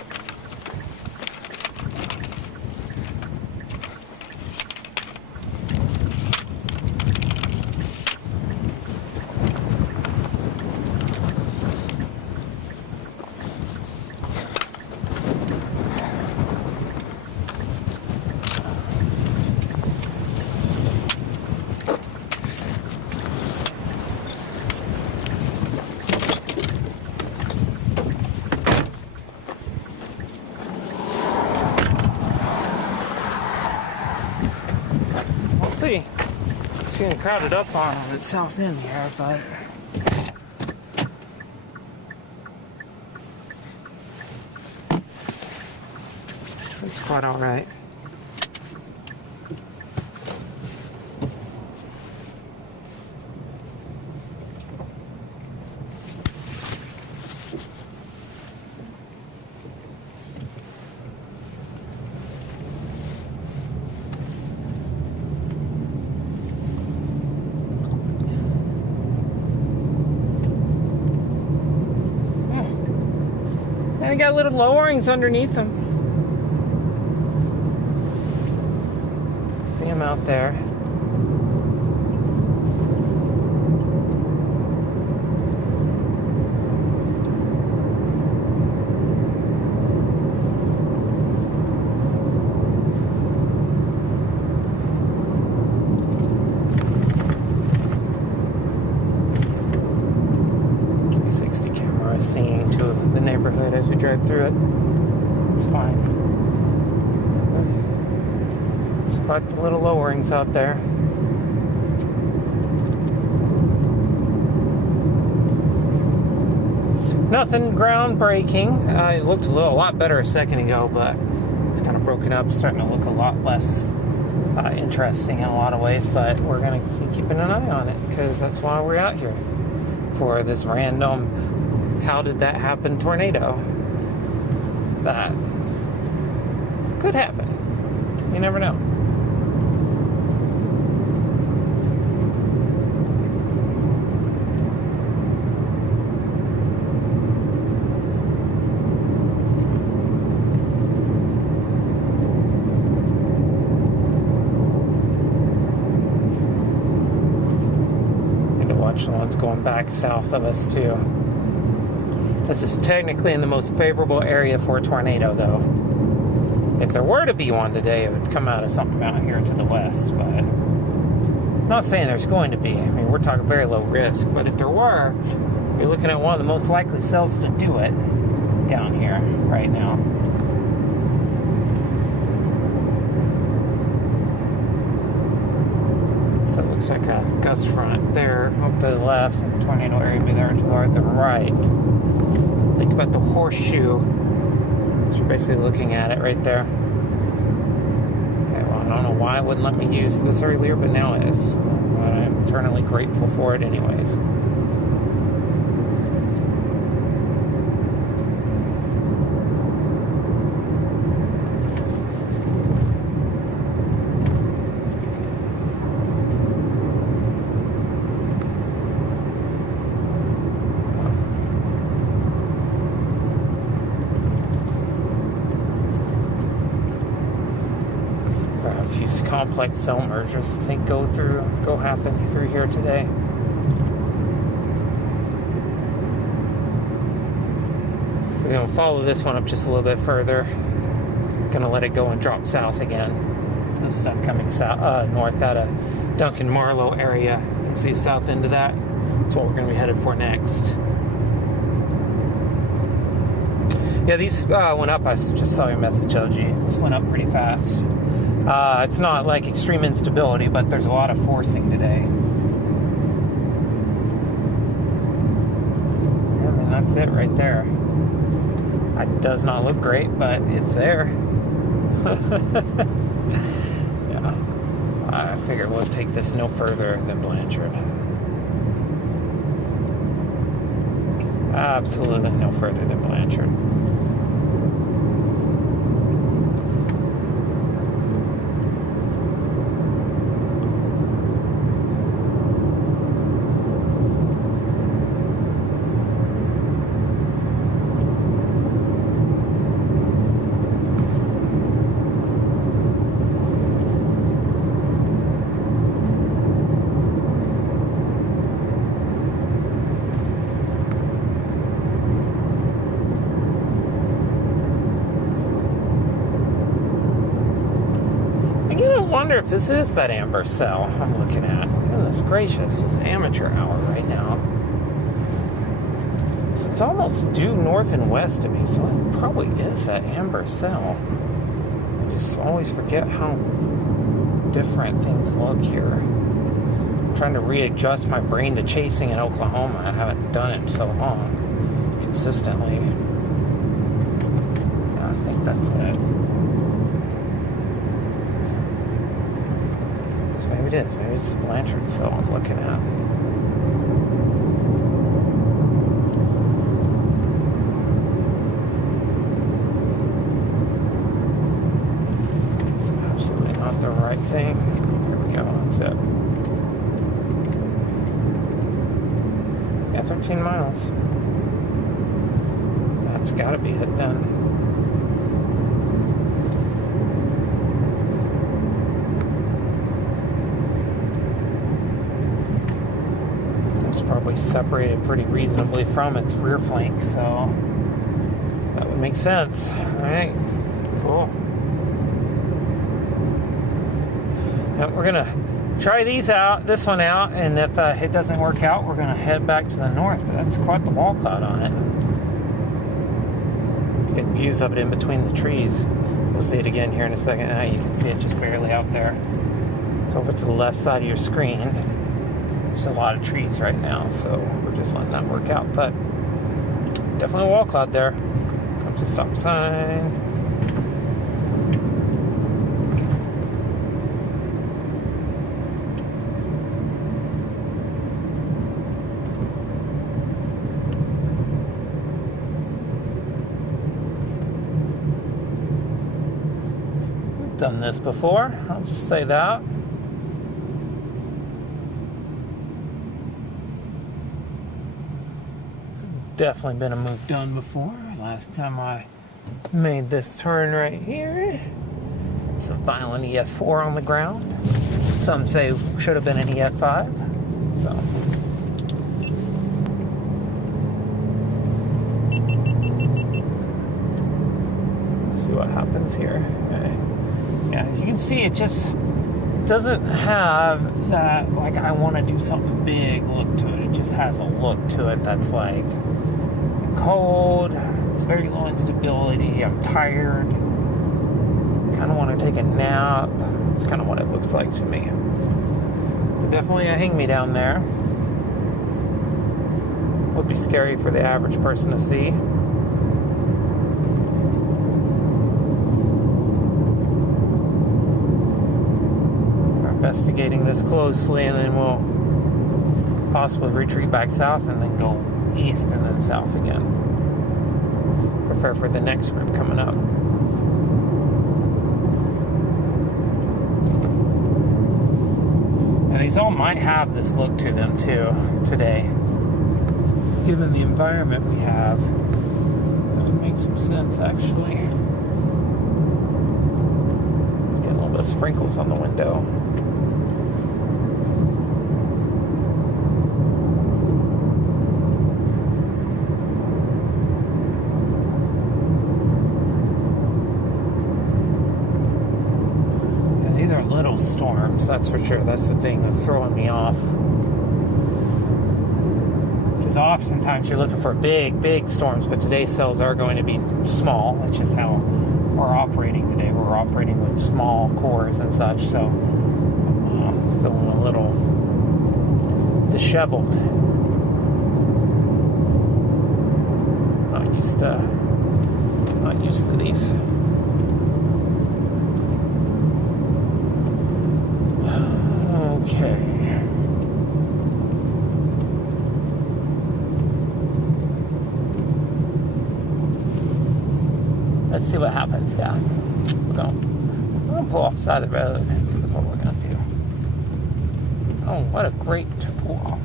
It's getting crowded up on the south end here, but it's quite all right. And got little lowerings underneath them. See them out there. Seeing to the neighborhood as we drive through it. It's fine. Just got the little lowerings out there. Nothing groundbreaking. It looked a lot better a second ago, but it's kind of broken up, starting to look a lot less interesting in a lot of ways. But we're going to keep keeping an eye on it because that's why we're out here, for this random how did that happen tornado that could happen. You never know. Need to watch the ones going back south of us too. This is technically in the most favorable area for a tornado, though. If there were to be one today, it would come out of something out here to the west, but I'm not saying there's going to be. I mean, we're talking very low risk, but if there were, you're looking at one of the most likely cells to do it down here right now. So it looks like a gust front there up to the left, and the tornado area be there to the right. Think about the horseshoe. So you're basically looking at it right there. Okay, well, I don't know why it wouldn't let me use this earlier, but now it is. But I'm eternally grateful for it anyways. Complex cell mergers I think go happen through here today. We're going to follow this one up just a little bit further. Going to let it go and drop south again. The stuff coming south, north out of Duncan Marlowe area. You can see south end of that. That's what we're going to be headed for next. Yeah, these went up. I just saw your message, LG. This went up pretty fast. It's not like extreme instability, but there's a lot of forcing today. Yeah, I mean, that's it right there. It does not look great, but it's there. Yeah. I figure we'll take this no further than Blanchard. Absolutely no further than Blanchard. wonder if this is that amber cell I'm looking at. Goodness gracious, it's amateur hour right now. So it's almost due north and west of me, so it probably is that amber cell. I just always forget how different things look here. I'm trying to readjust my brain to chasing in Oklahoma. I haven't done it in so long, consistently. Yeah, I think that's it. So maybe it is. Maybe it's Blanchard cell I'm looking at. The right thing. Here we go, that's it. Yeah, 13 miles. That's gotta be it then. It's probably separated pretty reasonably from its rear flank, so that would make sense. Alright, cool. We're gonna try this one out, and if it doesn't work out, we're gonna head back to the north. But that's quite the wall cloud on it. Getting views of it in between the trees. We'll see it again here in a second. You can see it just barely out there. It's over to the left side of your screen. There's a lot of trees right now, so we're just letting that work out. But definitely a wall cloud there. Comes a stop sign. Done this before, I'll just say that. Definitely been a move done before. Last time I made this turn right here, it's a violent EF4 on the ground. Some say should have been an EF5. So let's see what happens here. Okay. Yeah, as you can see, it just doesn't have that, like, I want to do something big look to it. It just has a look to it that's like cold, it's very low instability, I'm tired, kind of want to take a nap. It's kind of what it looks like to me. But definitely a hang-me-down there. Would be scary for the average person to see. Investigating this closely, and then we'll possibly retreat back south and then go east and then south again. Prepare for the next group coming up. And these all might have this look to them too today. Given the environment we have, that would make some sense actually. Getting a little bit of sprinkles on the window. Storms, that's for sure. That's the thing that's throwing me off. Because oftentimes you're looking for big storms, but today's cells are going to be small. That's just how we're operating today. We're operating with small cores and such, so I'm feeling a little disheveled. Not used to these. Okay. Let's see what happens. Yeah, we're gonna pull off the side of the road. That's what we're gonna do. Oh, what a great pull off!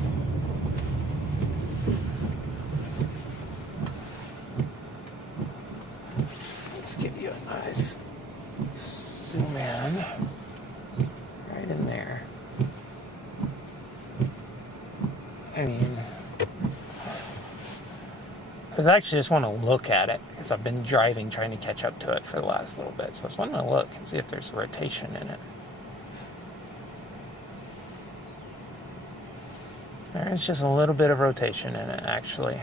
Let's give you a nice zoom in. Right in there. I mean, I actually just want to look at it because I've been driving trying to catch up to it for the last little bit. So I just want to look and see if there's rotation in it. There's just a little bit of rotation in it, actually.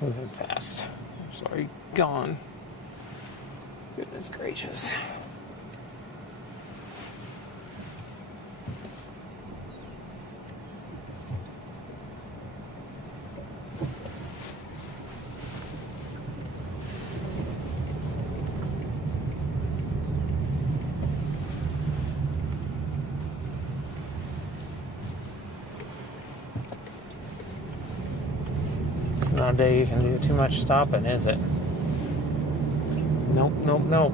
Moving fast. Sorry, gone. Goodness gracious. Not a day you can do too much stopping, is it? Nope, nope, nope.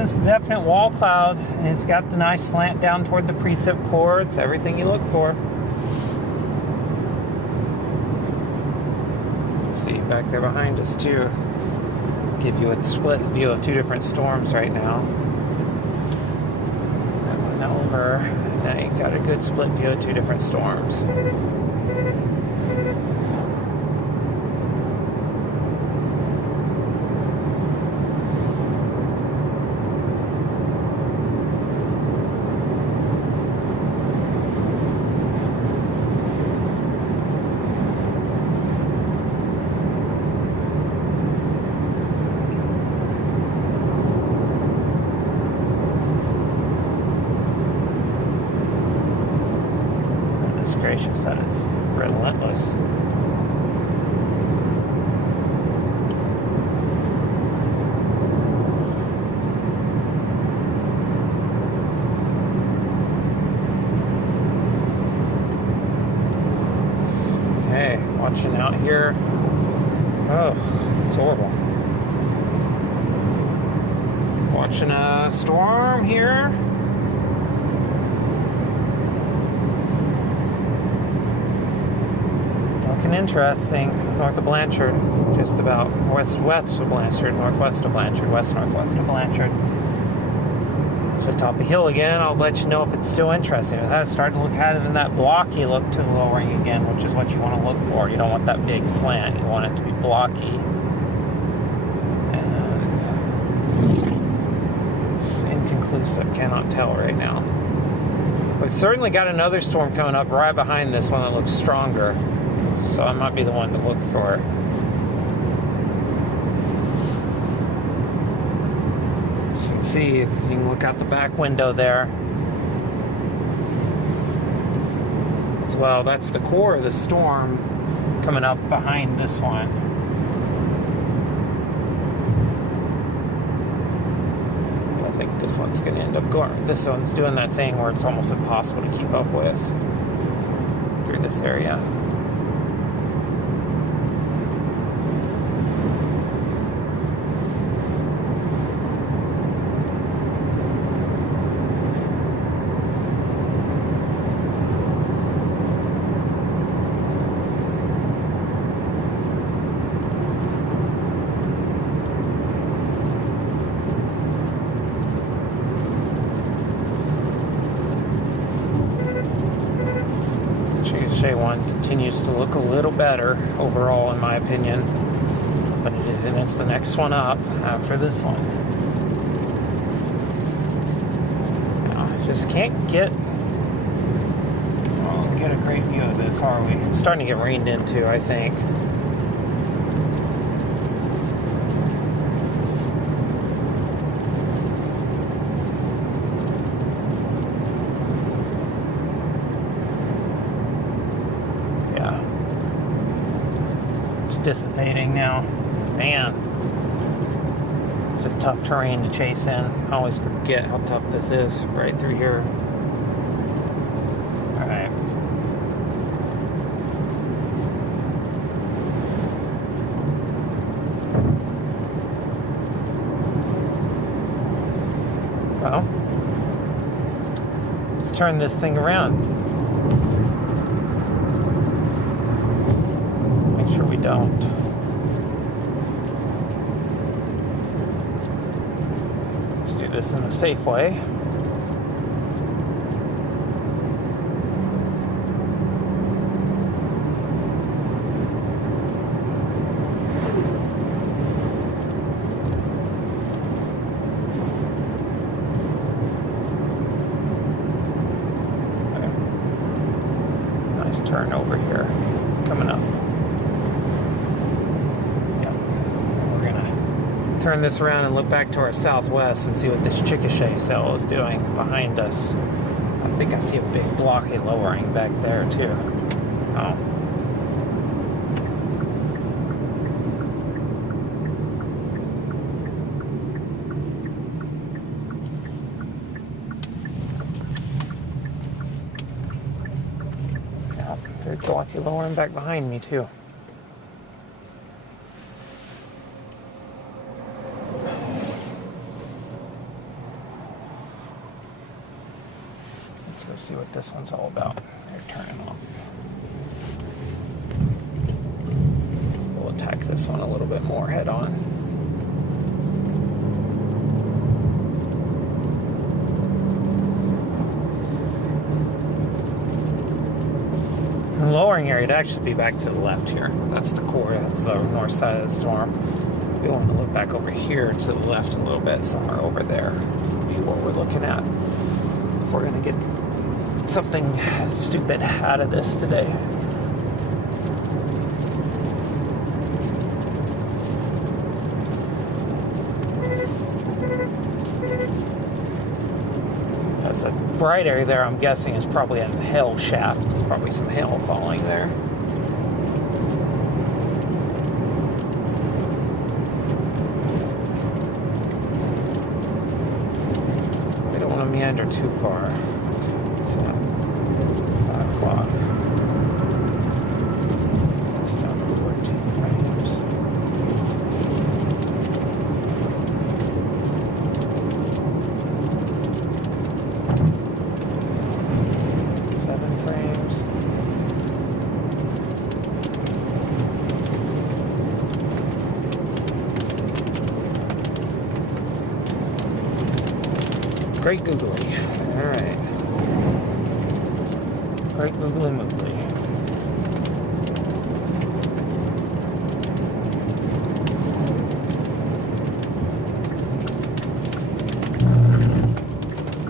It's a definite wall cloud, and it's got the nice slant down toward the precip core. It's everything you look for. See back there behind us too. Give you a split view of two different storms right now. That one over. Now you got a good split view of two different storms. Gracious, that is relentless. Okay, watching out here. Oh, it's horrible. Watching a storm here. Interesting, north of Blanchard, just about west of Blanchard, northwest of Blanchard, west-northwest of Blanchard. So top of hill again, I'll let you know if it's still interesting. I started to look at it in that blocky look to the lowering again, which is what you want to look for. You don't want that big slant, you want it to be blocky. And it's inconclusive, cannot tell right now. We've certainly got another storm coming up right behind this one that looks stronger. So I might be the one to look for. As you can see, you can look out the back window there. As well, that's the core of the storm coming up behind this one. I think this one's going to end up going. This one's doing that thing where it's almost impossible to keep up with through this area. One continues to look a little better overall, in my opinion, but it's the next one up after this one. Just can't get a great view of this, are we? It's starting to get rained into, I think. Dissipating now. Man, It's a tough terrain to chase in. I always forget how tough this is right through here. Alright. Well, let's turn this thing around. Make sure we don't. Let's do this in a safe way. Turn over here, coming up. Yep. We're gonna turn this around and look back to our southwest and see what this Chickasha cell is doing behind us. I think I see a big blockade lowering back there too. Oh. There's blockade lowering back behind me too. Let's go see what this one's all about. They're turning off. We'll attack this one a little bit more head on. The lowering area would actually be back to the left here. That's the core, that's the north side of the storm. We want to look back over here to the left a little bit, somewhere over there. Be what we're looking at. If we're going to get something stupid out of this today. That's a bright area there, I'm guessing, is probably a hail shaft. There's probably some hail falling there. We don't want to meander too far. So, 5 o'clock. It's down to 14 frames. Great googly. Alright. Great googly moogly.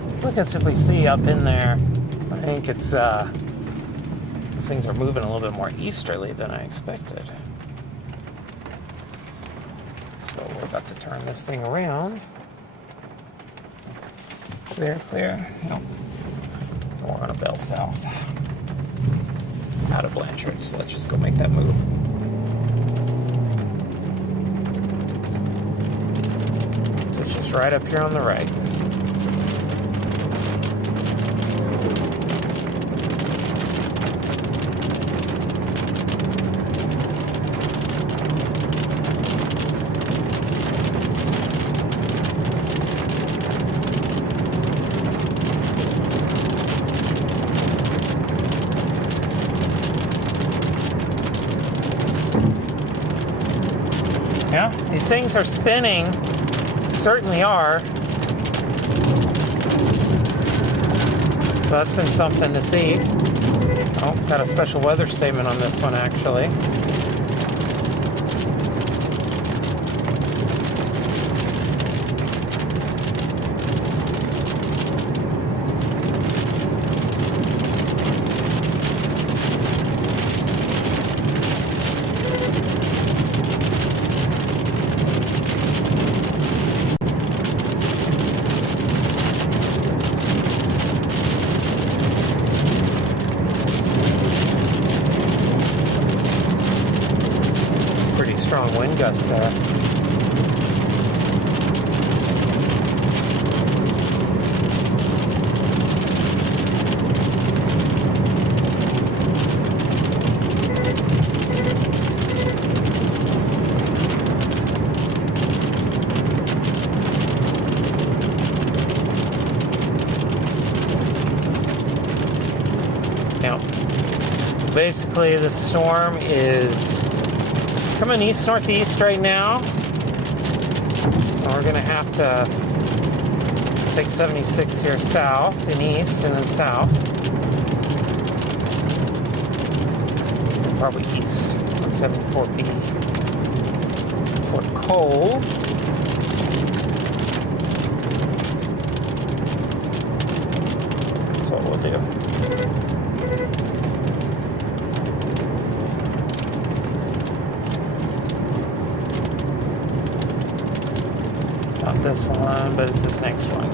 Let's look and see if we see up in there. I think it's these things are moving a little bit more easterly than I expected. So we're about to turn this thing around. Clear, clear. Nope. We're on a bell south. Out of Blanchard, so let's just go make that move. So it's just right up here on the right. Yeah, these things are spinning, certainly are. So that's been something to see. Oh, got a special weather statement on this one actually. Strong wind gusts there. basically the storm is coming east-northeast right now. We're going to have to take 76 here south and east and then south. Probably east on 74B. Fort Cole. That's what we'll do. It's not this one, but it's this next one.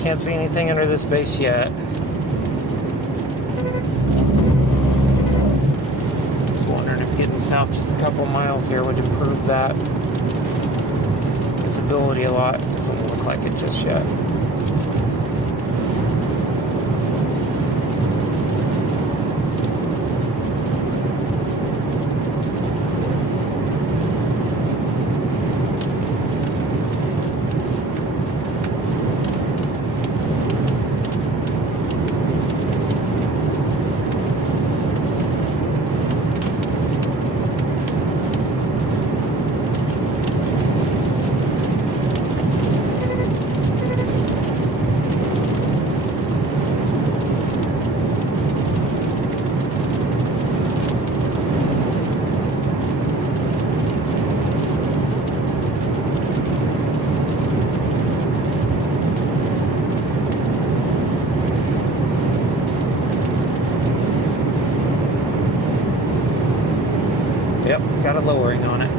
Can't see anything under this base yet. Just wondering if getting south just a couple miles here would improve that visibility a lot. Doesn't look like it just yet. Yep, got a lowering on it.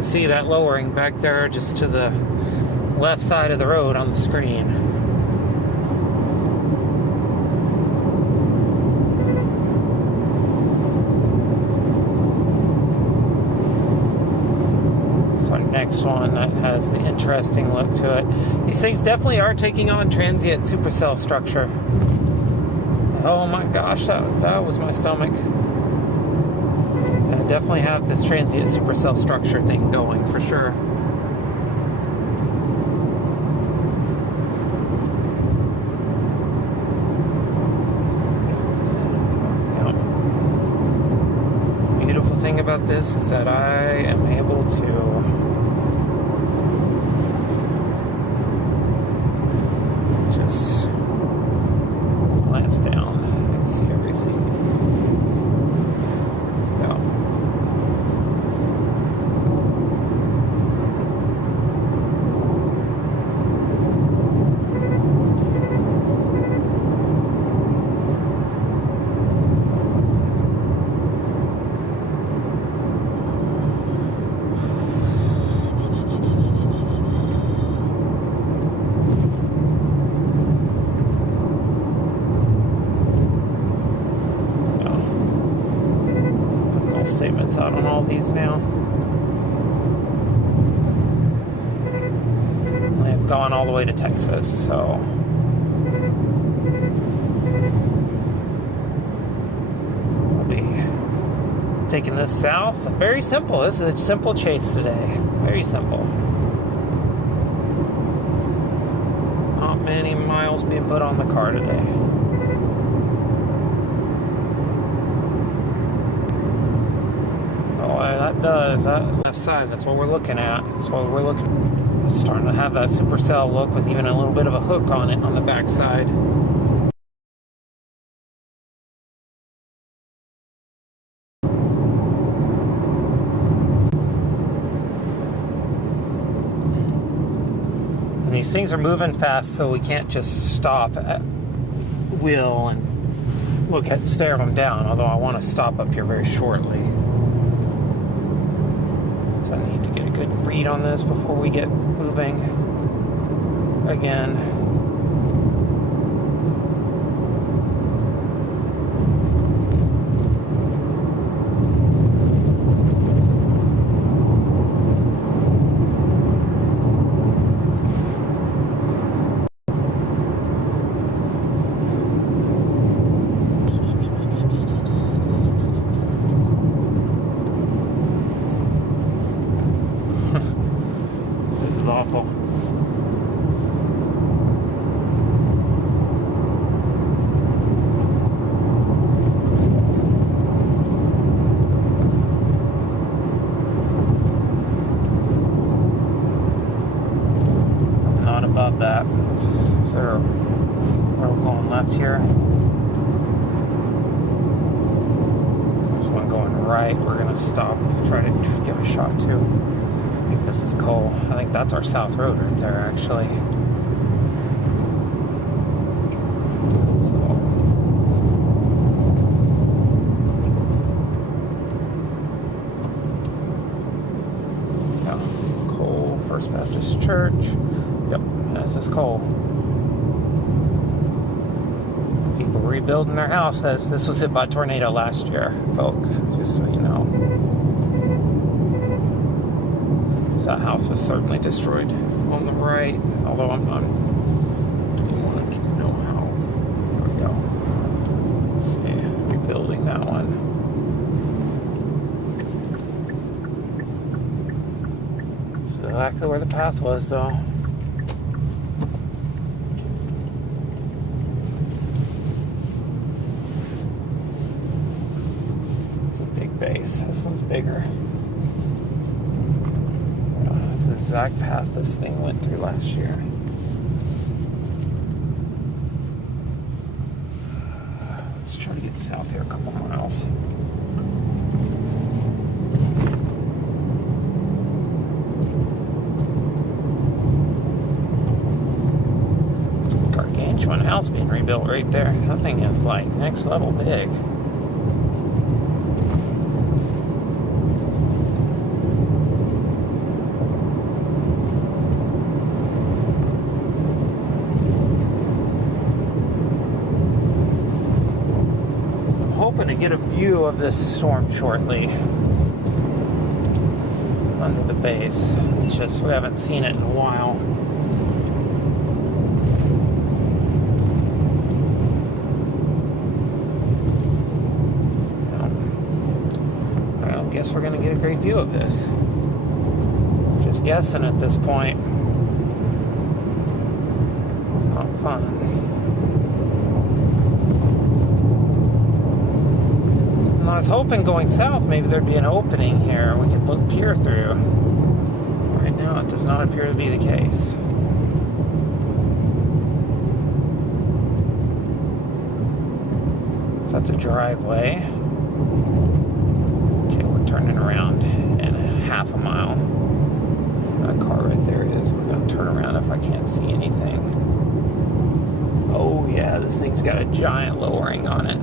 See that lowering back there just to the left side of the road on the screen. So next one that has the interesting look to it. These things definitely are taking on transient supercell structure. Oh my gosh, that was my stomach. Definitely have this transient supercell structure thing going for sure. Yep. Beautiful thing about this is that I am able to just glance down and see everything. miles now. I've gone all the way to Texas, so I'll be taking this south. Very simple. This is a simple chase today. Very simple. Not many miles being put on the car today. Oh, that does. That left side, that's what we're looking at. That's what we're looking at. It's starting to have that supercell look with even a little bit of a hook on it on the back side. And these things are moving fast, so we can't just stop at will and stare them down, although I want to stop up here very shortly. So I need to get a good read on this before we get moving again. Awful. Not above that. Is there where we're going left here? There's one going right. We're gonna stop, try to give a shot too. I think this is Cole. I think that's our south road right there, actually. So, yeah, Cole, First Baptist Church. Yep, this is Cole. People rebuilding their house. This was hit by a tornado last year, folks, just so you know. That house was certainly destroyed on the right, although I wanted to know how. There we go. Let's see, rebuilding that one. That's exactly where the path was, though. It's a big base. This one's bigger. The exact path this thing went through last year. Let's try to get south here a couple miles. Gargantuan house being rebuilt right there. That thing is like next level big. To get a view of this storm shortly under the base. It's just we haven't seen it in a while. Well, I guess we're going to get a great view of this. Just guessing at this point. It's not fun. I was hoping going south, maybe there'd be an opening here we could peer through. Right now, it does not appear to be the case. So that's a driveway. Okay, we're turning around in half a mile. That car right there is. We're going to turn around if I can't see anything. Oh yeah, this thing's got a giant lowering on it.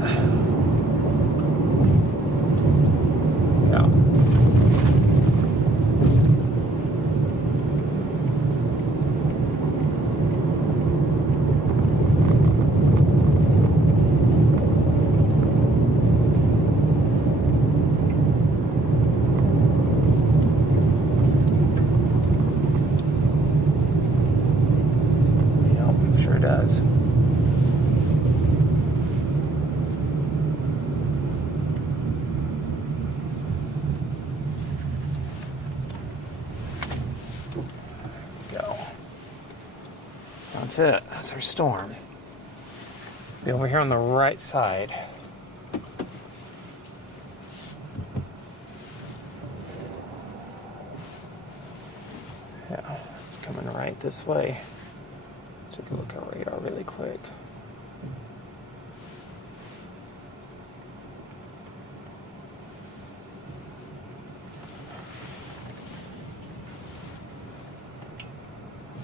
That's it. That's our storm. Be over here on the right side. Yeah, it's coming right this way. Take a look at our radar really quick.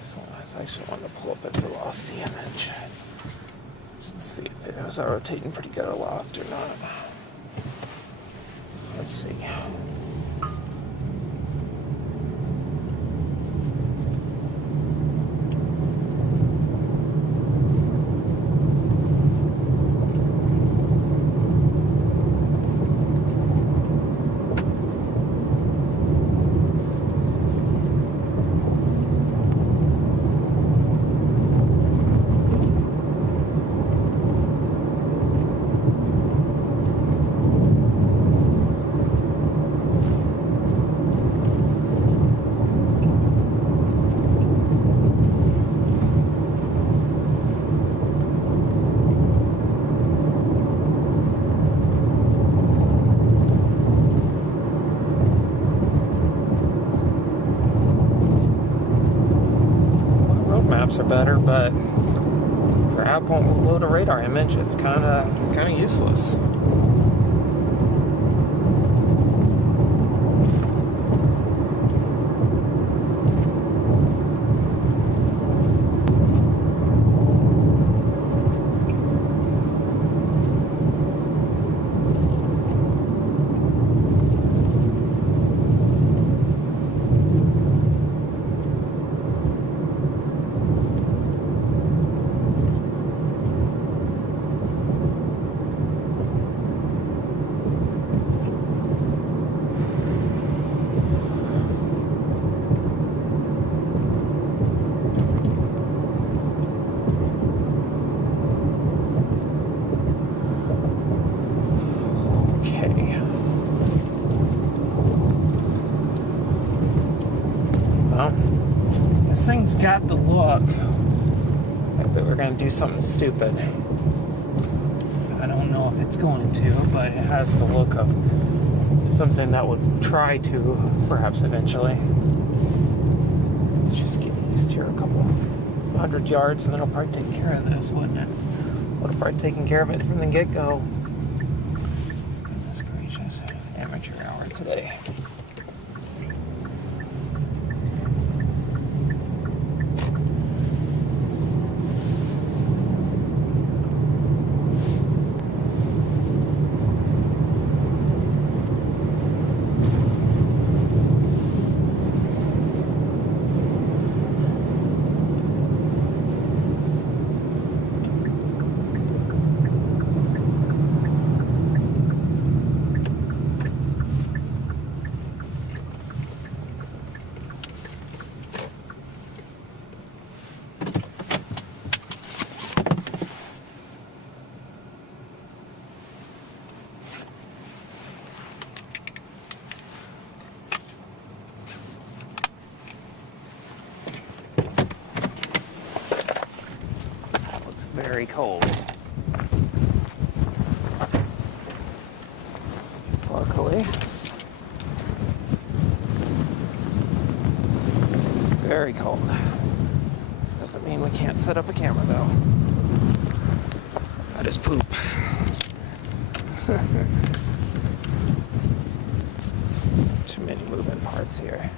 So I actually wanted to pull up a velocity image. Just to see if it was rotating pretty good aloft or not. Let's see. Are better, but your app won't load a radar image. It's kind of useless. This thing's got the look that we're going to do something stupid. I don't know if it's going to, but it has the look of something that would try to, perhaps eventually. Let's just get used here a couple 100 yards and then I'll probably take care of this, wouldn't it? Would have probably taken care of it from the get-go. Goodness gracious. Amateur hour today. Very cold. Luckily. Very cold. Doesn't mean we can't set up a camera though. That is poop. Too many moving parts here.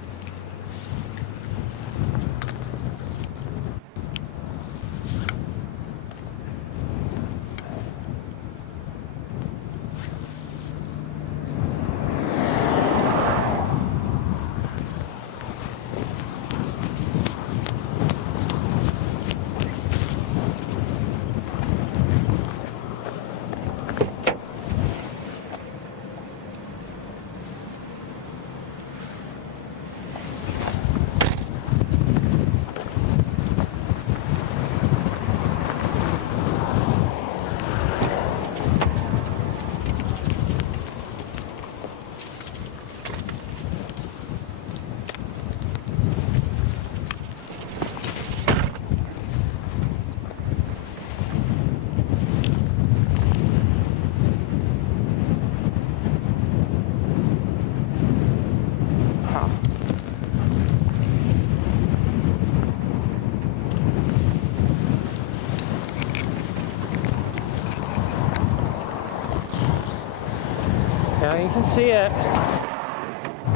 You can see it.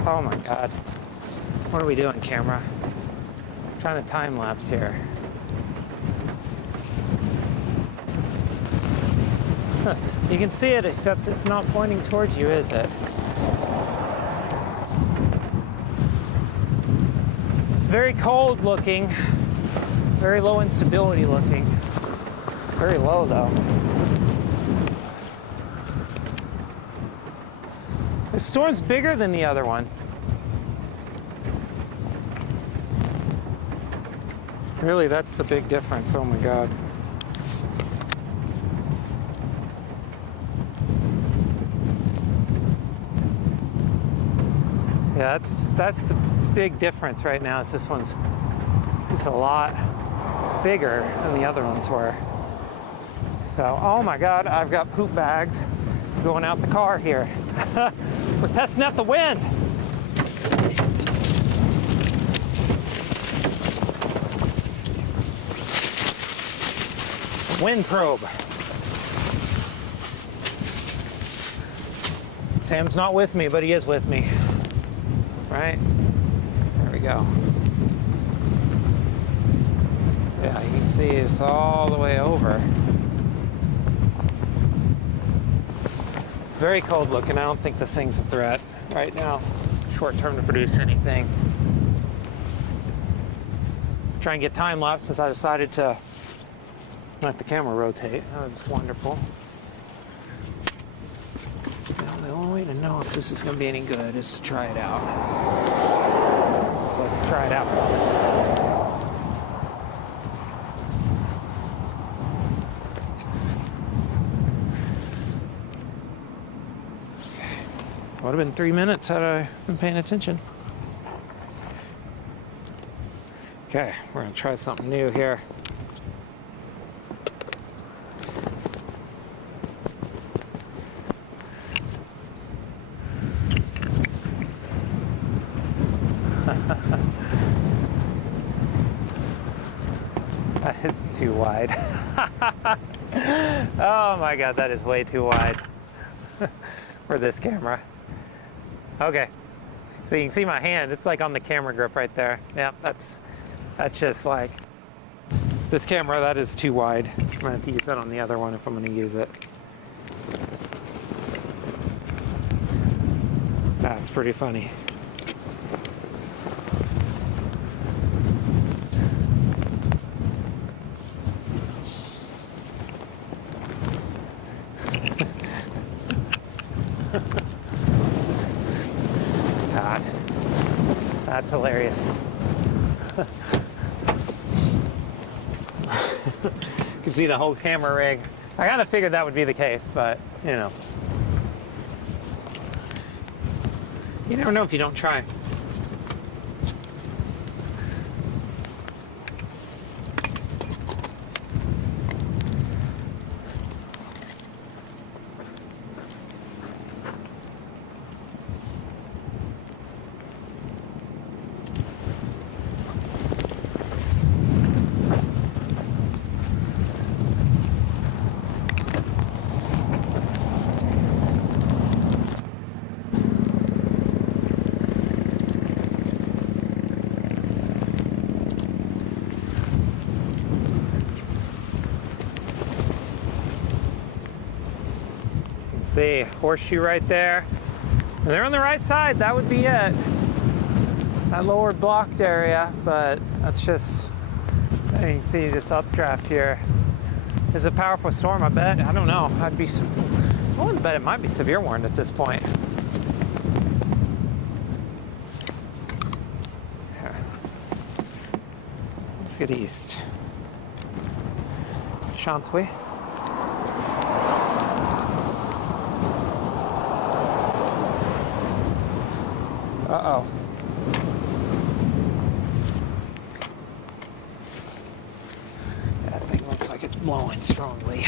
Oh my God. What are we doing, camera? I'm trying to time lapse here. Huh. You can see it, except it's not pointing towards you, is it? It's very cold looking, very low instability looking. Very low though. The storm's bigger than the other one. Really, that's the big difference. Oh my God. Yeah, that's the big difference right now. Is this one's just a lot bigger than the other ones were. So, oh my God, I've got poop bags going out the car here. We're testing out the wind. Wind probe. Sam's not with me, but he is with me. Right? There we go. Yeah, you can see it's all the way over. It's very cold looking. I don't think this thing's a threat right now. Short term to produce anything. Try and get time lapse since I decided to let the camera rotate. That was wonderful. Now, the only way to know if this is going to be any good is to try it out. Just like try it out once. Would have been 3 minutes had I been paying attention. Okay, we're gonna try something new here. That is too wide. Oh my God, that is way too wide for this camera. Okay, so you can see my hand. It's like on the camera grip right there. Yeah, that's just like this camera. That is too wide. I'm gonna have to use that on the other one if I'm gonna use it. That's pretty funny. God, that's hilarious. You can see the whole camera rig. I kind of figured that would be the case, but you know. You never know if you don't try. See, horseshoe right there. If they're on the right side, that would be it. That lower blocked area, but that's just, you can see this updraft here. It's a powerful storm, I bet. I don't know. I wouldn't bet it might be severe warned at this point. Let's get east. Shan't we? Uh-oh. That thing looks like it's blowing strongly.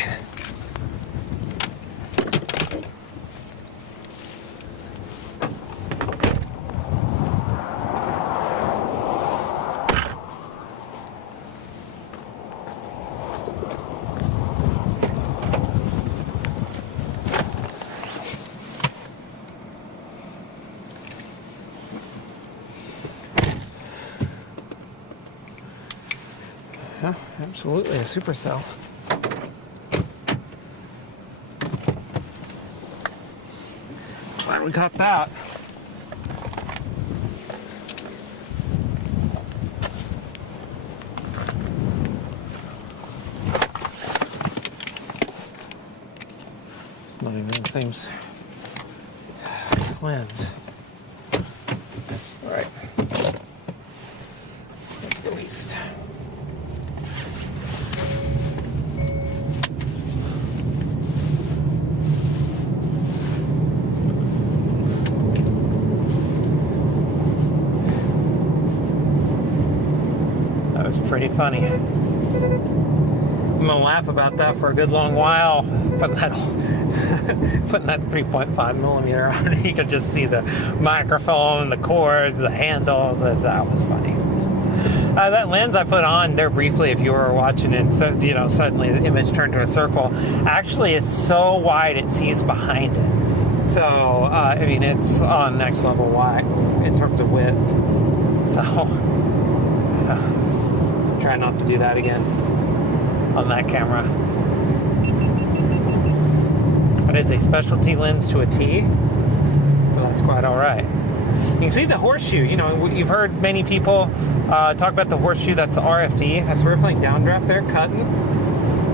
Yeah, absolutely a supercell. Glad we caught that. It's not even the same lens. All right. It's released. That was pretty funny. I'm gonna laugh about that for a good long while. Putting that 3.5 millimeter on it, you could just see the microphone, the cords, the handles. That was funny. That lens I put on there briefly, if you were watching it, so suddenly the image turned to a circle. Actually, it's so wide it sees behind it. So I mean, it's on next level wide in terms of width. So try not to do that again on that camera. But it's a specialty lens to a T, but that's quite all right. You can see the horseshoe. You've heard many people talk about the horseshoe. That's the RFD. That's riffling downdraft there, cutting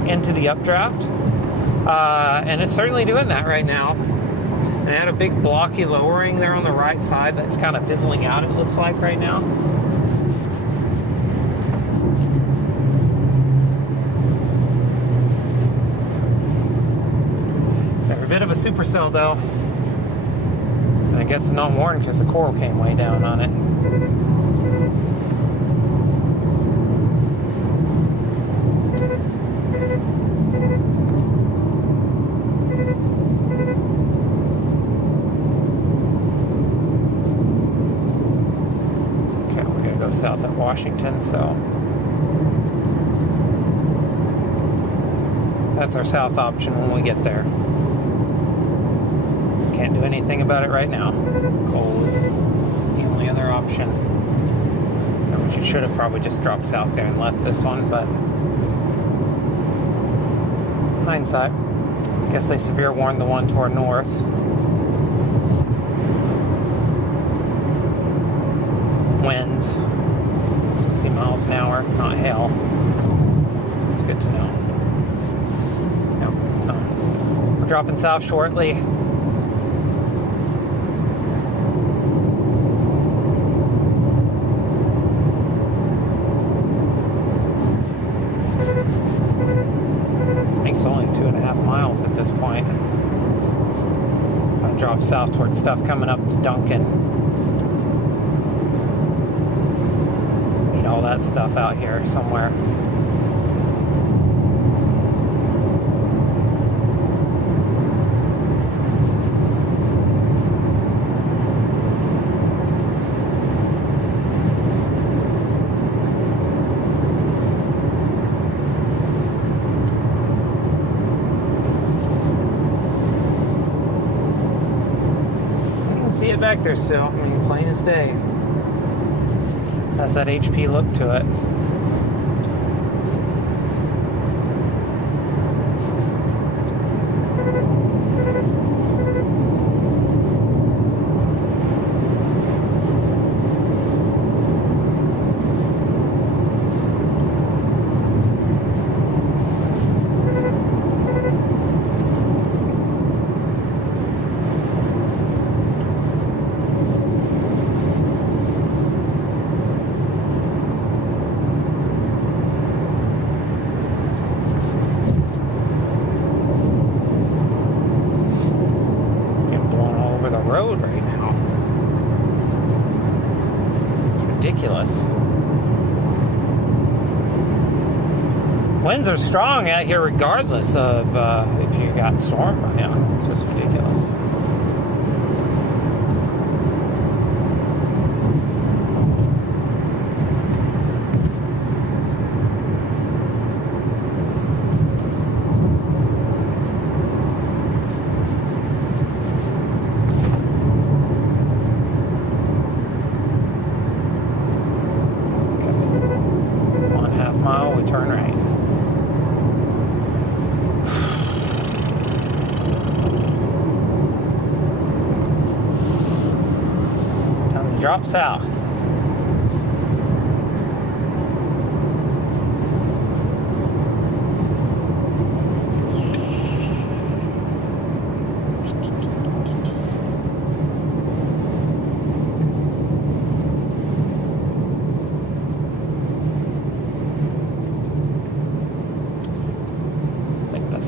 into the updraft. And it's certainly doing that right now. And it had a big blocky lowering there on the right side that's kind of fizzling out, it looks like right now. Every bit of a supercell though. And I guess it's not worn because the coral came way down on it. South of Washington, so that's our south option when we get there. Can't do anything about it right now. Coal is the only other option. Which you should have probably just dropped south there and left this one, but hindsight. I guess they severe warned the one toward north. Winds 60 miles an hour, not hail. It's good to know. Yep. We're dropping south shortly. I think it's only 2.5 miles at this point. I'll drop south towards stuff coming up to Duncan. All that stuff out here somewhere. You can see it back there still. I mean, plain as day. Has that HP look to it. Road right now. It's ridiculous. Winds are strong out here regardless of if you got storm by now. It's just ridiculous. turn right. Time to drop south.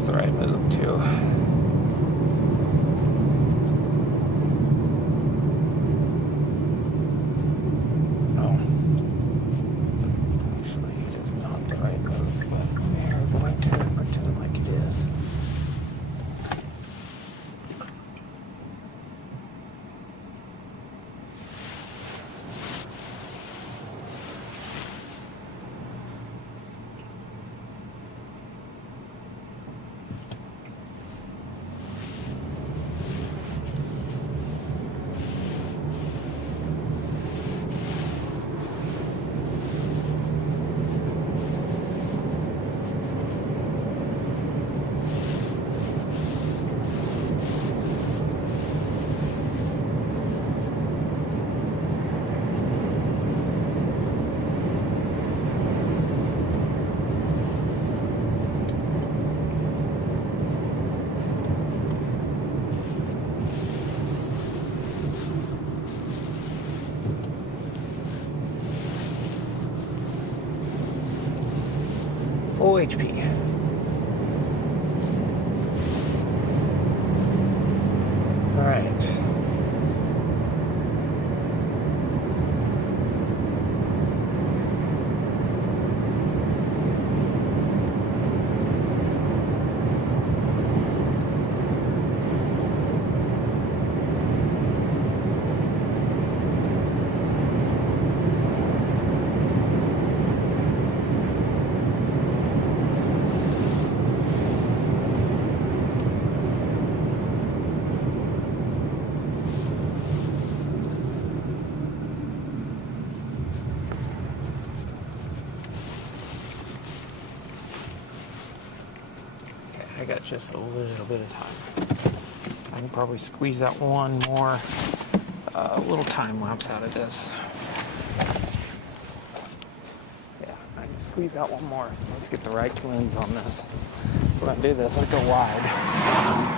The right move too. No, actually, it is not the right move, but we are going to pretend like it is. Full HP. All right. I got just a little bit of time. I can probably squeeze out one more little time lapse out of this. Yeah, I can squeeze out one more. Let's get the right lens on this. We're gonna do this. Let's go wide.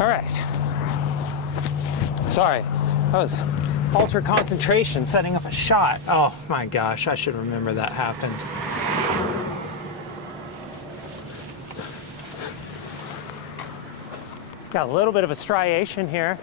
All right. Sorry, that was ultra concentration setting up a shot. Oh my gosh, I should remember that happens. Got a little bit of a striation here.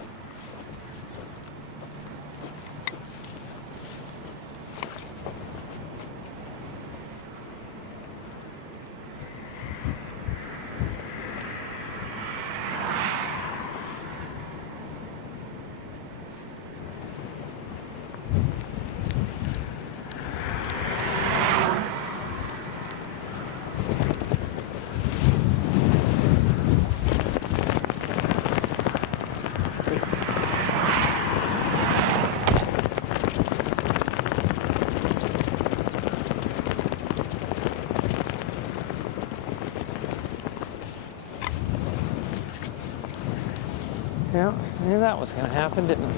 that was going to happen, didn't we?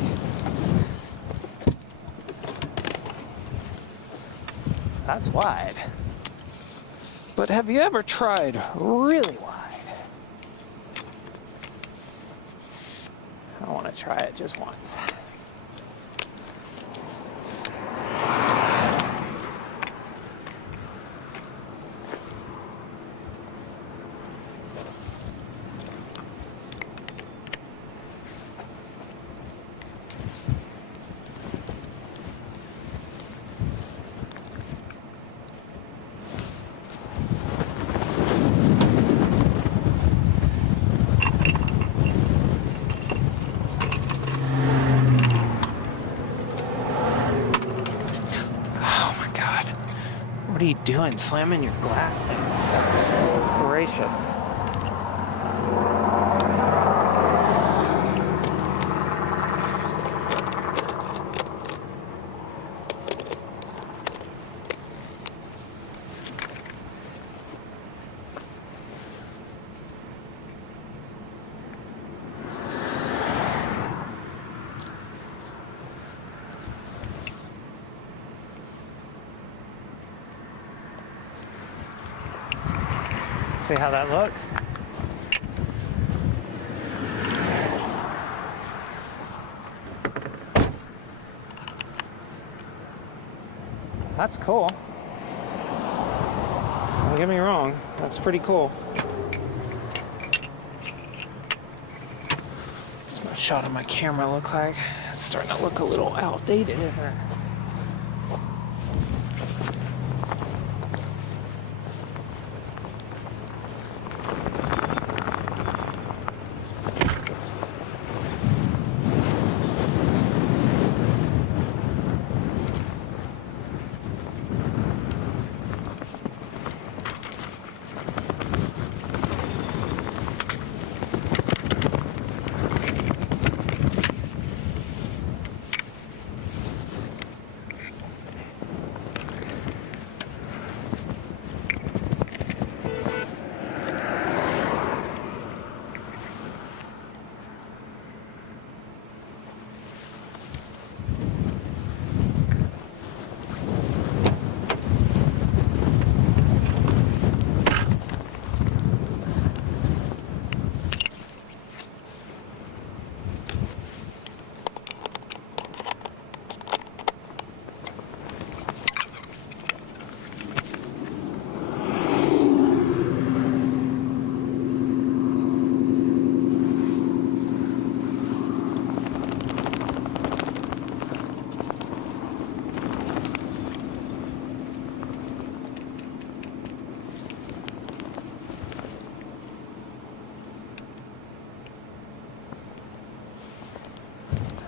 That's wide. But have you ever tried really wide? I want to try it just once. What are you doing? Slamming your glass down. It's gracious. See how that looks? That's cool. Don't get me wrong, that's pretty cool. What's my shot of my camera look like? It's starting to look a little outdated, isn't it?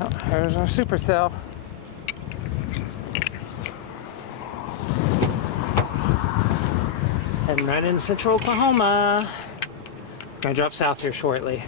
Oh, there's our supercell. Heading right into central Oklahoma. Gonna drop south here shortly.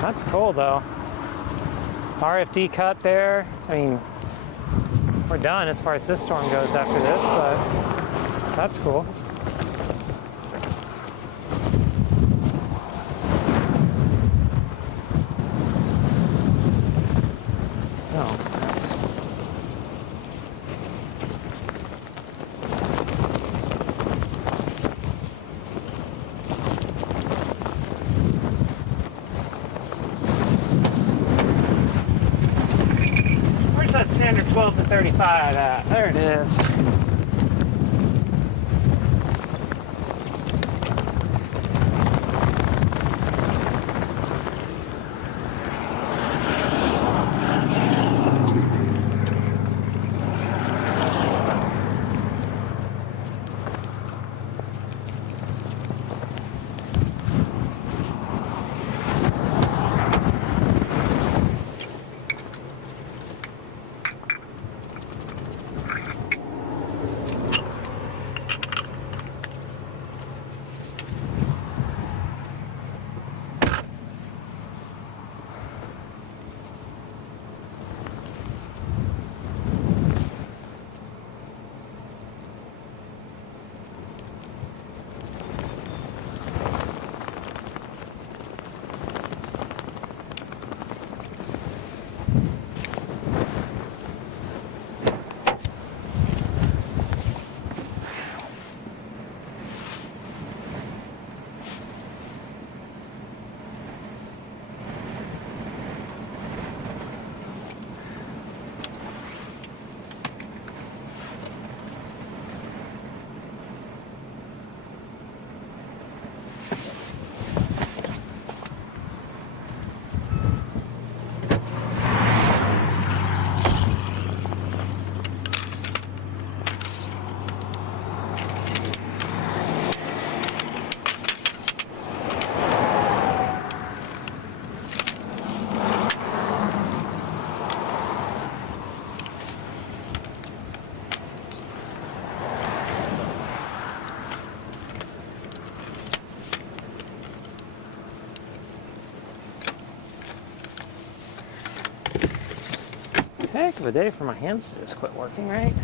That's cool though. RFD cut there. I mean, we're done as far as this storm goes after this, but that's cool. Oh, that's... Where's that standard 12 to 35? There it is. Heck of a day for my hands to just quit working, right?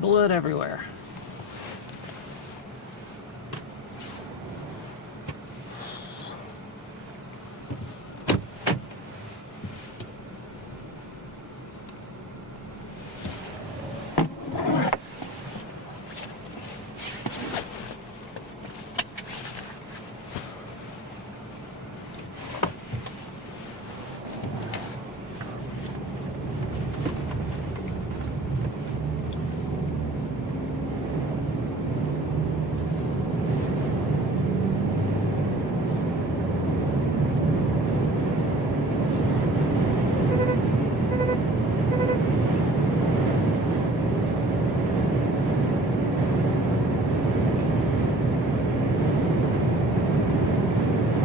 Blood everywhere.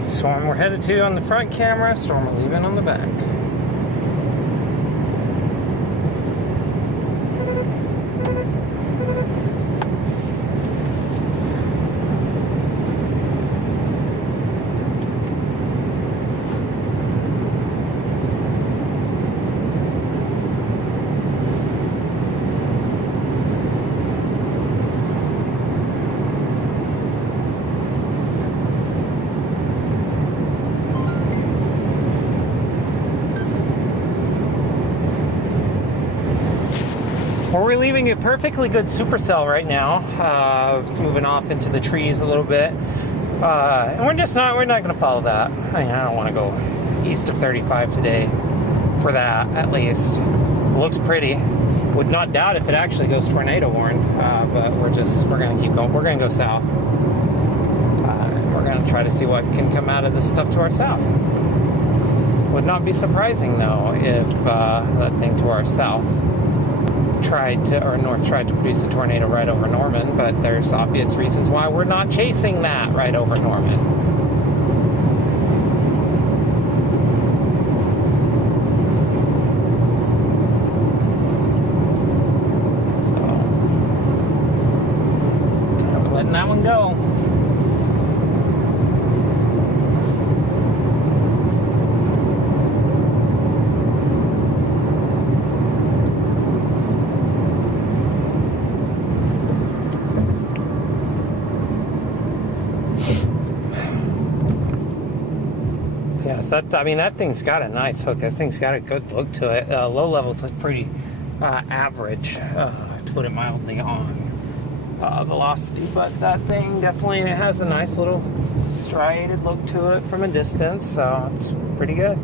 Storm we're headed to on the front camera, storm we're leaving on the back. We're leaving a perfectly good supercell right now. It's moving off into the trees a little bit. And we're not going to follow that. I mean, I don't want to go east of 35 today for that, at least. It looks pretty. Would not doubt if it actually goes tornado warned, but we're going to keep going. We're going to go south. We're going to try to see what can come out of this stuff to our south. Would not be surprising, though, if that thing to our south tried to produce a tornado right over Norman, but there's obvious reasons why we're not chasing that right over Norman. one go. I mean, that thing's got a nice hook. That thing's got a good look to it. Low levels look pretty average, to put it mildly, on velocity. But that thing definitely has a nice little striated look to it from a distance, so it's pretty good.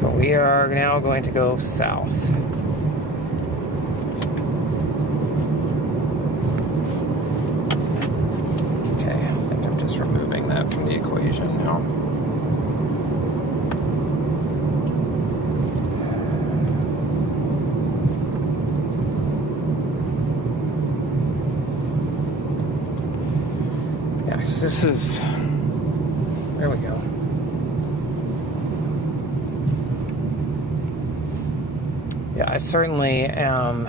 But we are now going to go south. Okay, I think I'm just removing that from the equation now. This is, there we go. Yeah, I certainly am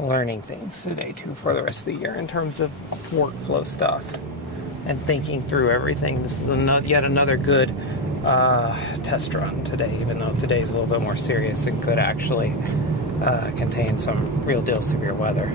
learning things today too for the rest of the year in terms of workflow stuff and thinking through everything. This is yet another good test run today, even though today's a little bit more serious and could actually contain some real deal severe weather.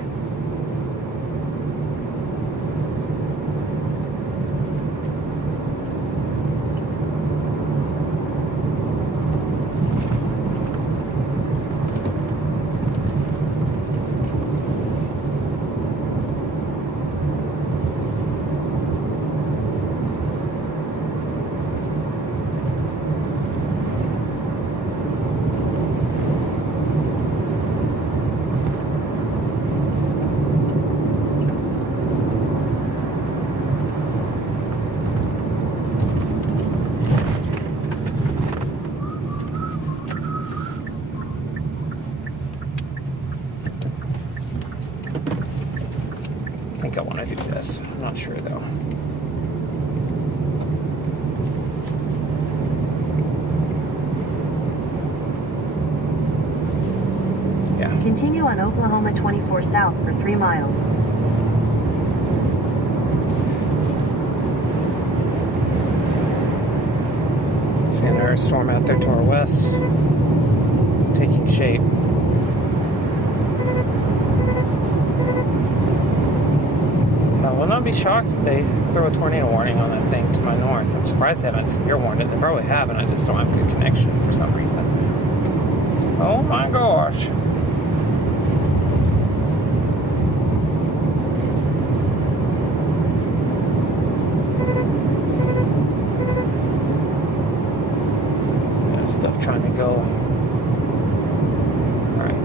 I think I want to do this. I'm not sure though. Yeah. Continue on Oklahoma 24 south for 3 miles. See another storm out there to our west, taking shape. I will not be shocked if they throw a tornado warning on that thing to my north. I'm surprised they haven't severe warned it. They probably haven't. I just don't have good connection for some reason. Oh my gosh. Yeah, stuff trying to go. Alright.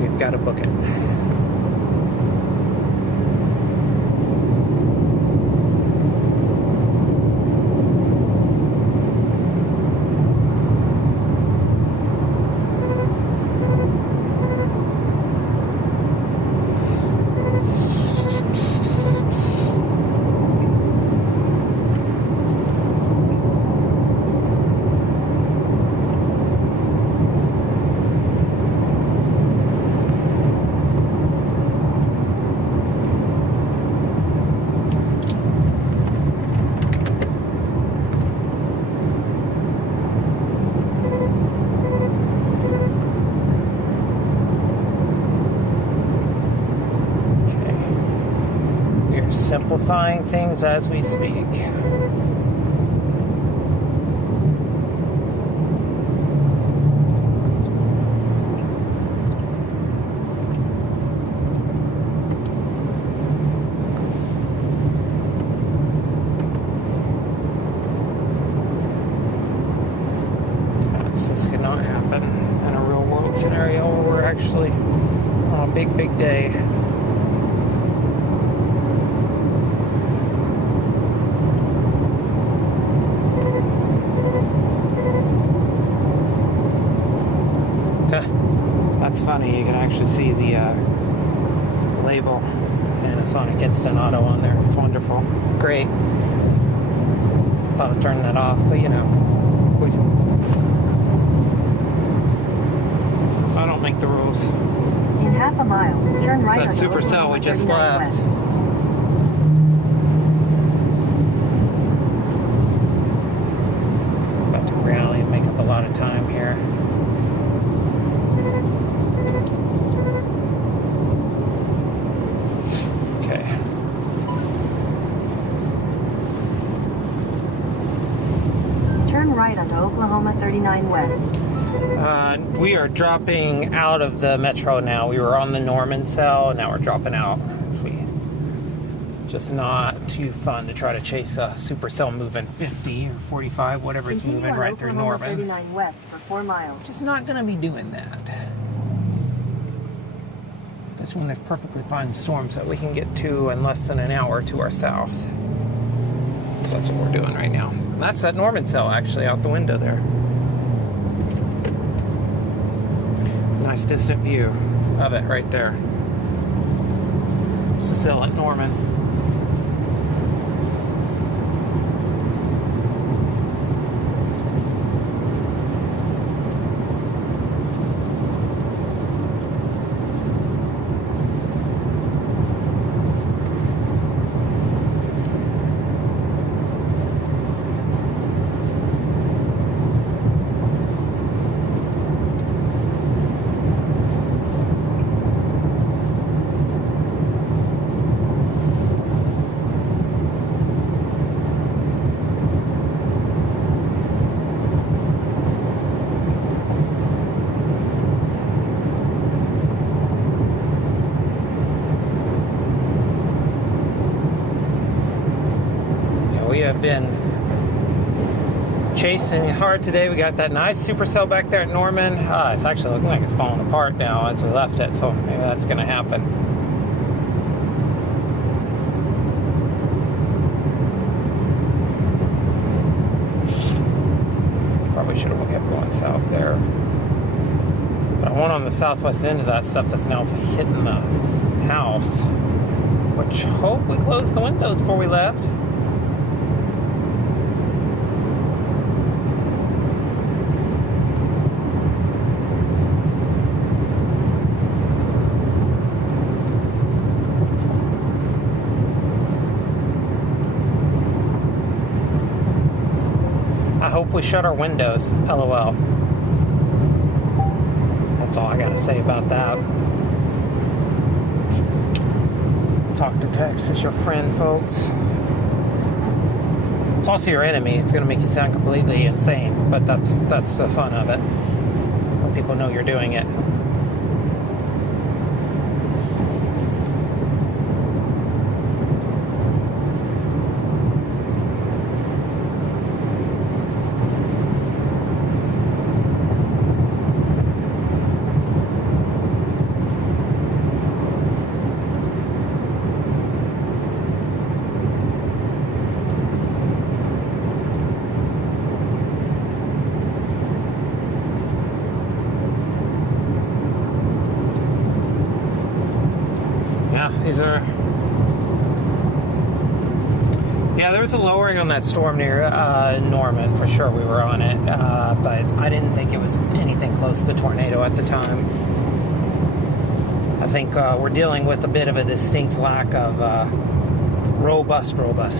We've got to book it. Simplifying things as we speak. This cannot happen in a real world scenario where we're actually on a big day. That's funny, you can actually see the label Panasonic Instant Auto on there. It's wonderful. Great. Thought of turning that off, but you know, I don't make the rules. In half a mile, turn right that onto supercell we just 39 left. West. About to rally and make up a lot of time here. Okay. Turn right onto Oklahoma 39 West. We are dropping out of the metro now. We were on the Norman cell, and now we're dropping out. Just not too fun to try to chase a supercell moving 50 or 45, whatever it's Continue moving on right through Oklahoma Norman. 39 West for 4 miles. Just not going to be doing that. Especially when there's perfectly fine storms that we can get to in less than an hour to our south. So that's what we're doing right now. And that's that Norman cell actually out the window there. Nice distant view of it right there. It's the cell at Norman. We have been chasing hard today. We got that nice supercell back there at Norman. It's actually looking like it's falling apart now as we left it, so maybe that's going to happen. Probably should have kept going south there. But I want on the southwest end of that stuff that's now hitting the house, which hope we closed the windows before we left. I hope we shut our windows. LOL. That's all I gotta say about that. Talk to text is your friend, folks. It's also your enemy. It's gonna make you sound completely insane, but that's the fun of it. When people know you're doing it. Yeah, there was a lowering on that storm near Norman, for sure. We were on it, but I didn't think it was anything close to tornado at the time. I think we're dealing with a bit of a distinct lack of robust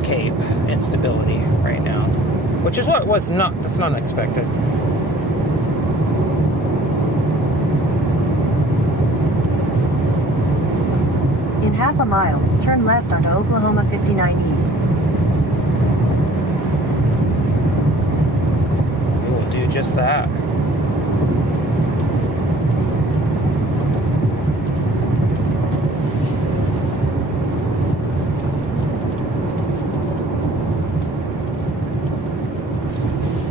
cape instability right now, which is what was that's not unexpected. In half a mile, turn left onto Oklahoma 59 East. We will do just that.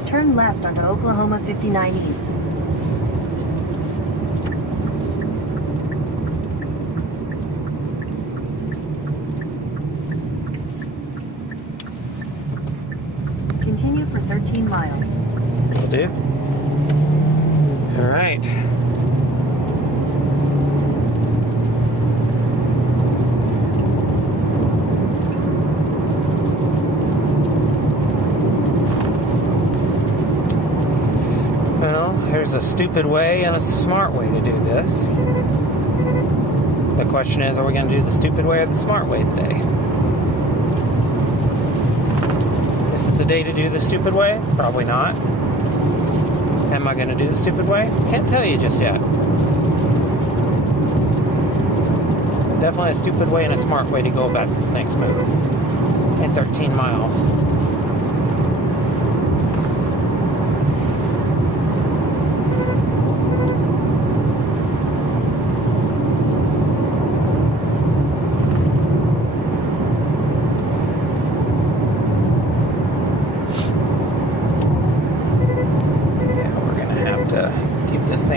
Turn left onto Oklahoma 59 East. Continue for 13 miles. Will do. All right. Well, here's a stupid way and a smart way to do this. The question is, are we going to do the stupid way or the smart way today? This is the day to do the stupid way? Probably not. Am I going to do the stupid way? Can't tell you just yet. Definitely a stupid way and a smart way to go about this next move. In 13 miles.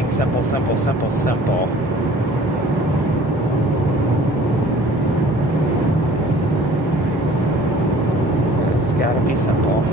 Simple, simple, simple, simple. It's gotta be simple.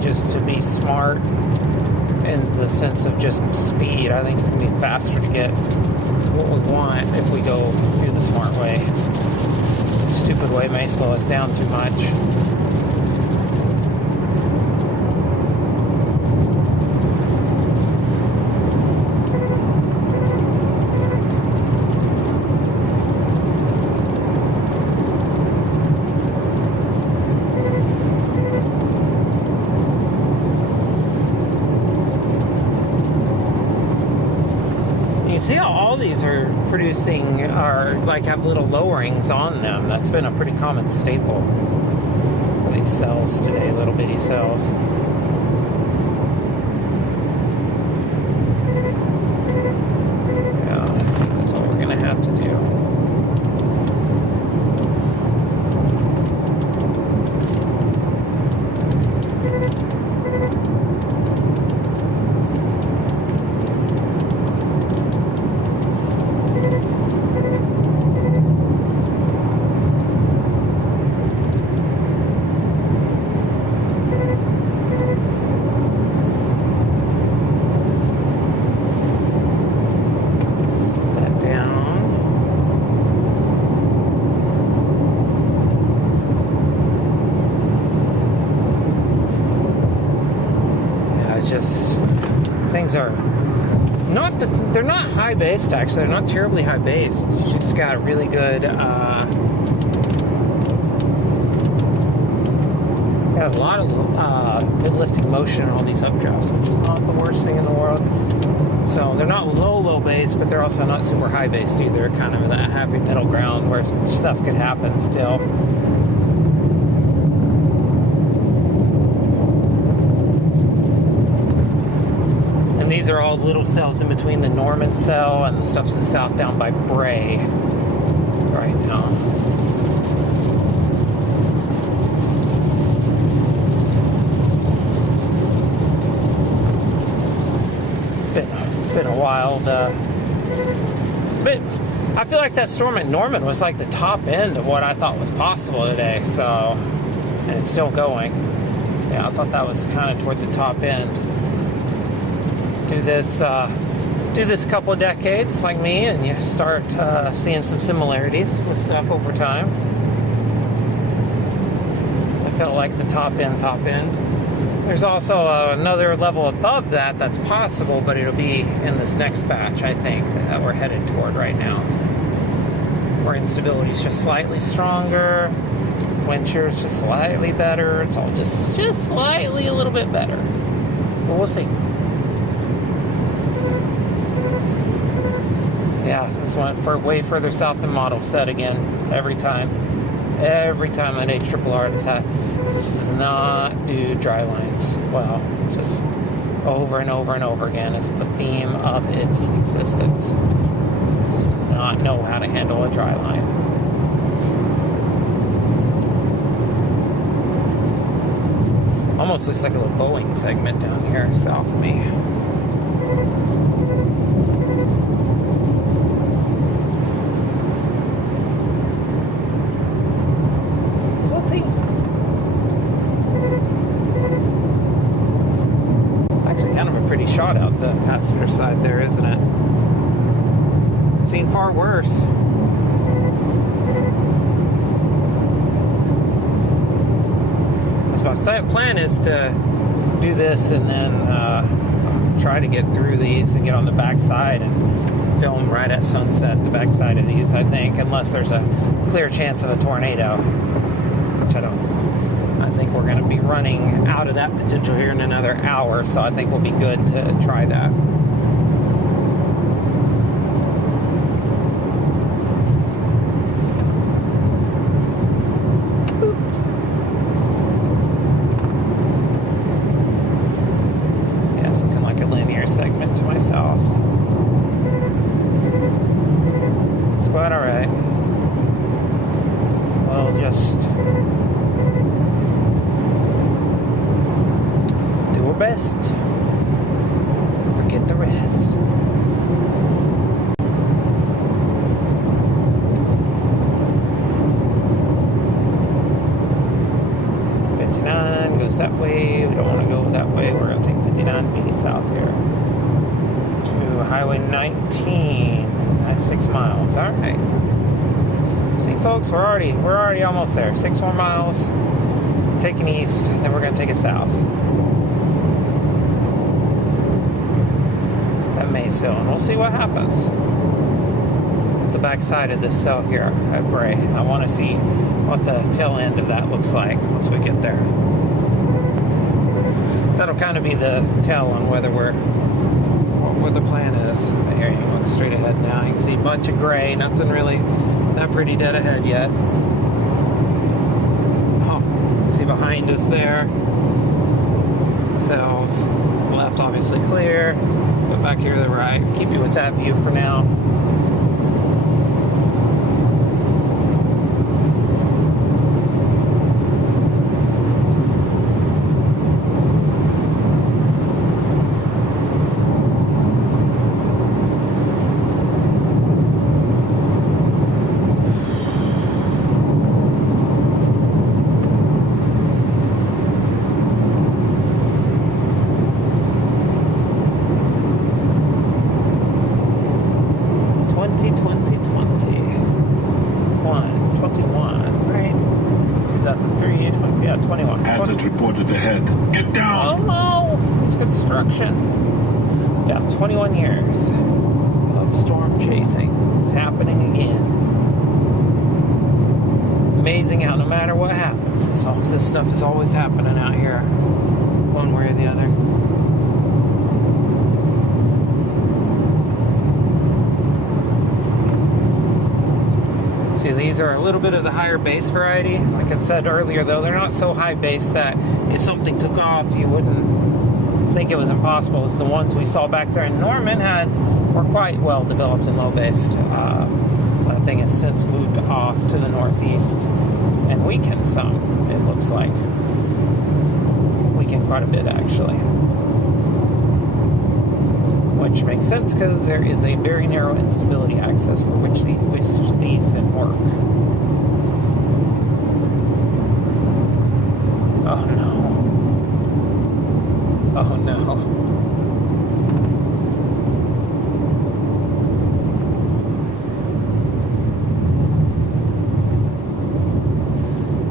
Just to be smart in the sense of just speed. I think it's going to be faster to get what we want if we go do the smart way. The stupid way may slow us down too much. See how all these are producing, are like have little lowerings on them. That's been a pretty common staple. These cells today, little bitty cells. Yeah, I think that's all we're gonna have to do. Things are not, they're not high based actually, they're not terribly high based. You just got a really good, got a lot of mid-lifting motion in all these updrafts, which is not the worst thing in the world. So they're not low based, but they're also not super high based either, kind of that happy middle ground where stuff could happen still. These are all little cells in between the Norman cell and the stuff to the south down by Bray right now. Been a wild, but I feel like that storm at Norman was like the top end of what I thought was possible today, so, and it's still going. Yeah, I thought that was kind of toward the top end. Do this couple of decades like me, and you start seeing some similarities with stuff over time. I felt like the top end. There's also another level above that that's possible, but it'll be in this next batch, I think, that we're headed toward right now. Where instability is just slightly stronger, wind shear is just slightly better. It's all just slightly a little bit better. But we'll see. Yeah, this went way further south than model set again. Every time that HRRR just does not do dry lines well. Just over and over and over again. It's the theme of its existence. Does not know how to handle a dry line. Almost looks like a little Boeing segment down here south of me. out the passenger side there, isn't it? Seen far worse. So my plan is to do this and then try to get through these and get on the back side and film right at sunset, the back side of these, I think, unless there's a clear chance of a tornado, which I don't. I think we're going to be running out of that potential here in another hour, so I think we'll be good to try that. that way. We don't want to go that way. We're going to take 59B south here to Highway 19. That's 6 miles. All right. See, folks, we're already almost there. 6 more miles. Taking east, then we're going to take it south. At Maysville, and we'll see what happens. The back side of this cell here at Bray. I want to see what the tail end of that looks like once we get there. So that'll kind of be the tell on whether what the plan is. Here you look straight ahead now. You can see a bunch of gray. Nothing really that pretty dead ahead yet. Oh, see behind us there. Cells. Left obviously clear, but back here to the right. Keep you with that view for now. Reported ahead. Get down! Oh no! It's construction. Yeah, 21 years of storm chasing. It's happening again. Amazing how no matter what happens, this stuff is always happening out here, one way or the other. See, these are a little bit of the higher base variety. Like I said earlier, though, they're not so high base that if something took off, you wouldn't think it was impossible. As the ones we saw back there in Norman were quite well developed and low based. That thing has since moved off to the northeast and weakened some, it looks like. Weakened quite a bit, actually. Which makes sense because there is a very narrow instability axis for which these can work. Oh no. Oh no.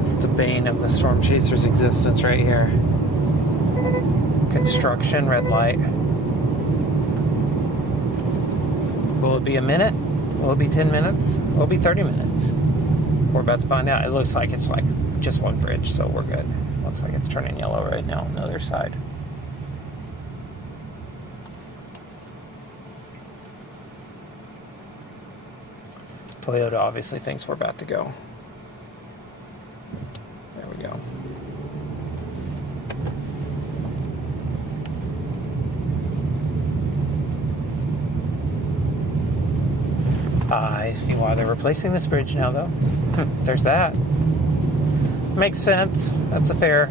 It's the bane of the storm chaser's existence right here. Construction, red light. Will it be a minute? Will it be 10 minutes? Will it be 30 minutes? We're about to find out. It looks like it's like just one bridge, so we're good. Looks like it's turning yellow right now on the other side. Toyota obviously thinks we're about to go. There we go. I see why they're replacing this bridge now, though. There's that. Makes sense. It's fair.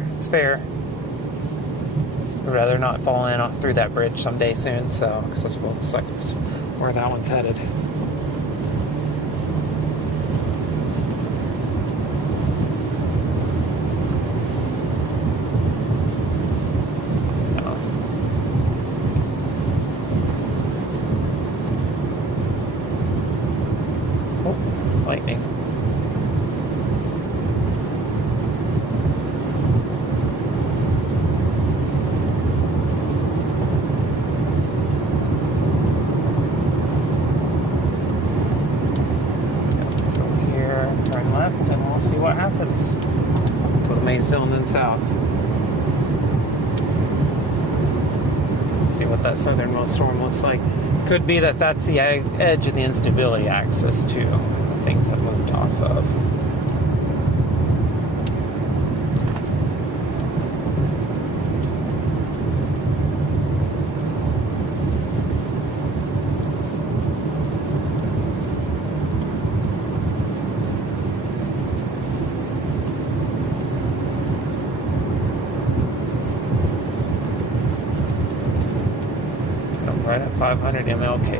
I'd rather not fall in off through that bridge someday soon, so because it looks like where that one's headed. lightning. Go here, turn left, and we'll see what happens. Go to Maysville and then south. See what that southernmost storm looks like. Could be that that's the edge of the instability axis too. Things have moved off of. Right at 500 ml Cape.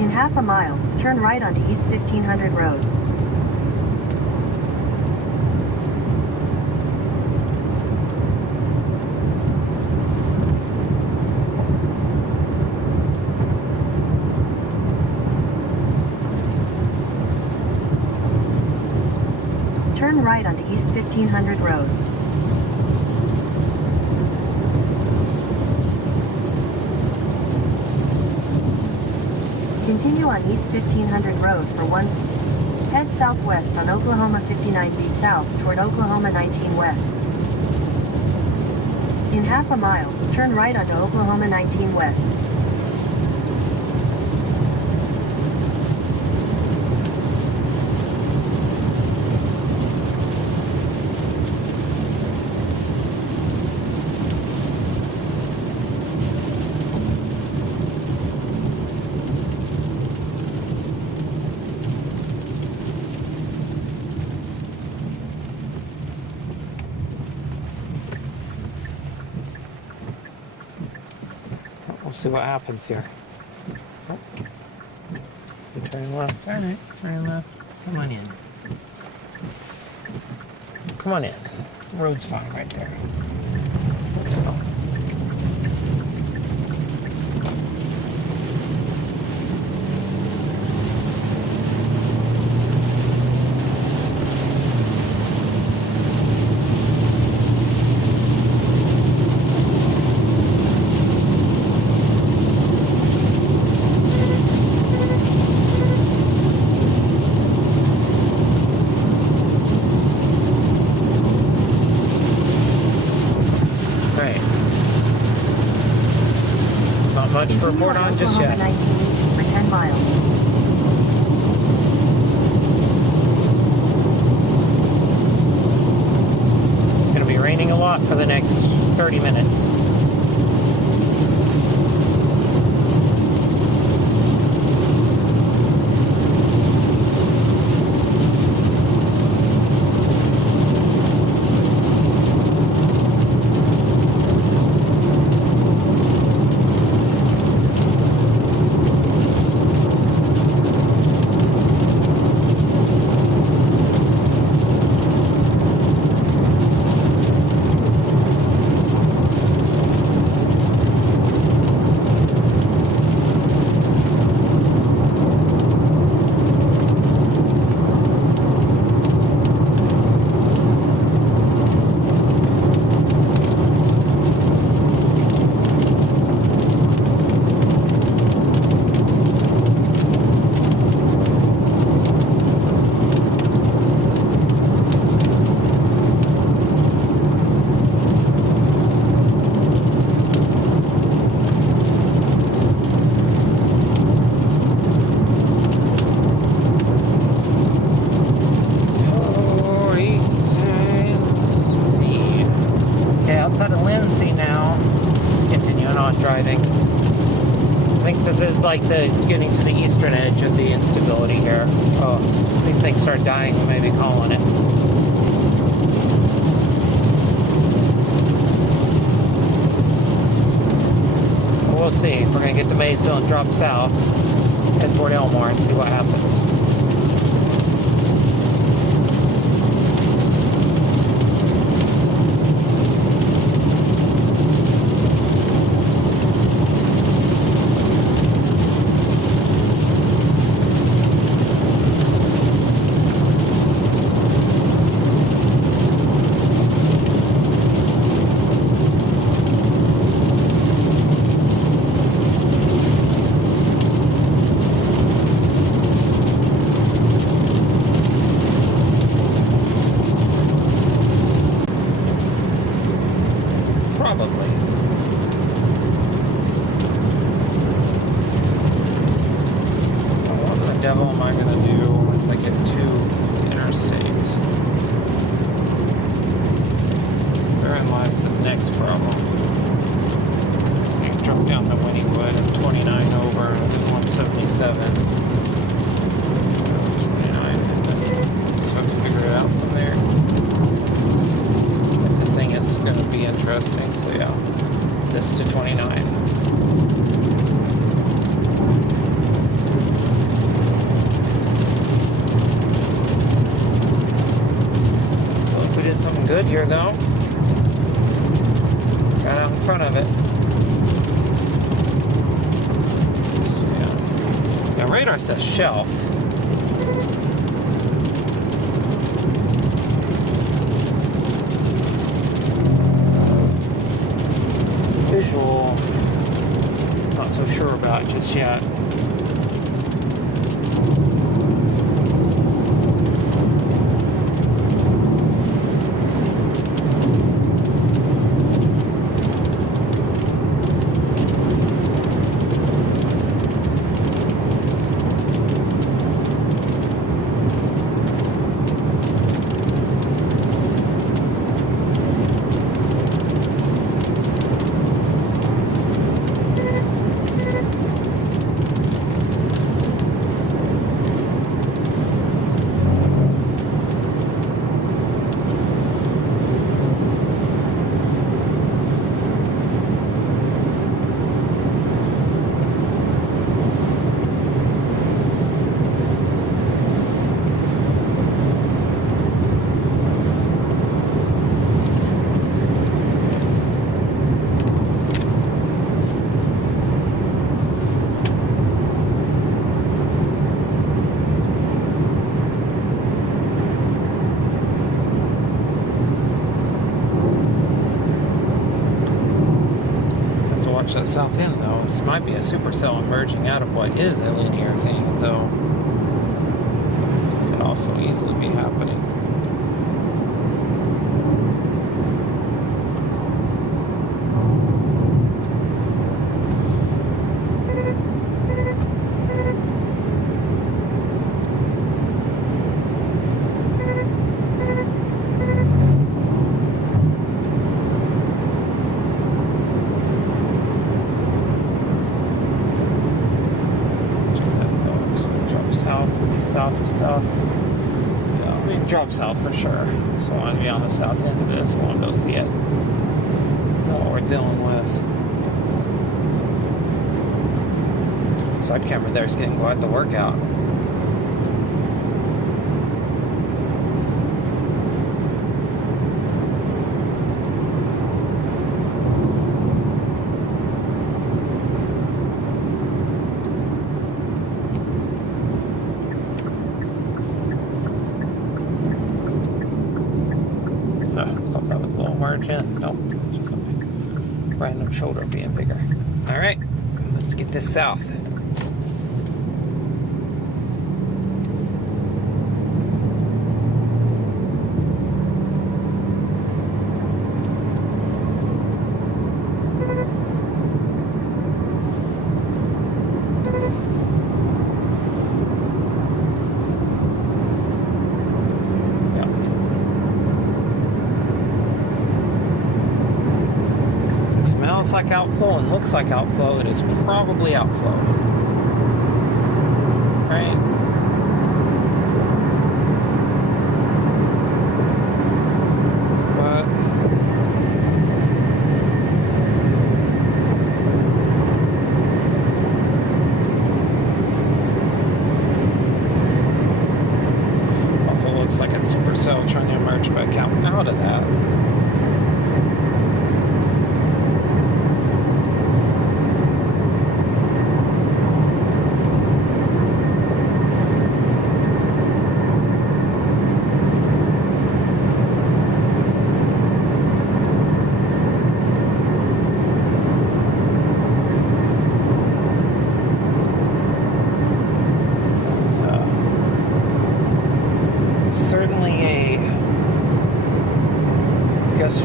In half a mile, turn right onto East 1500 Road. Turn right onto East 1500 Road. Continue on East 1500 Road for 1. Head southwest on Oklahoma 59B south toward Oklahoma 19 west. In half a mile, turn right onto Oklahoma 19 west. We'll see what happens here. Oh. You turn left. All right, turn left. Come on in. Come on in. Road's fine right there. Let's go. Much to report on just yet. 19 east for 10 miles. It's going to be raining a lot for the next 30 minutes. Driving. I think this is like the getting to the eastern edge of the instability here. Oh, these things start dying, we may be calling it. We'll see. We're going to get to Maysville and drop south, head toward Elmore and see what happens. interesting. So yeah, this to 29. We did something good here though. Got out in front of it. So, yeah. Now radar says shelf. Visual, not so sure about just yet. That south end though, this might be a supercell emerging out of what is a linear thing though. It could also easily be happening. South of stuff. Yeah, I mean, drop south for sure. So I want to be on the south end of this. I want to go see it. Know what we're dealing with. Side camera there is getting quite the workout. Nope, just a random shoulder being bigger. All right, let's get this south. Smells like outflow and looks like outflow. It is probably outflow. Right? But also looks like a supercell trying to emerge back out of that.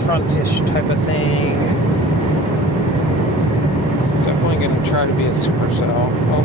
Frontish type of thing. It's definitely going to try to be a supercell. Oh.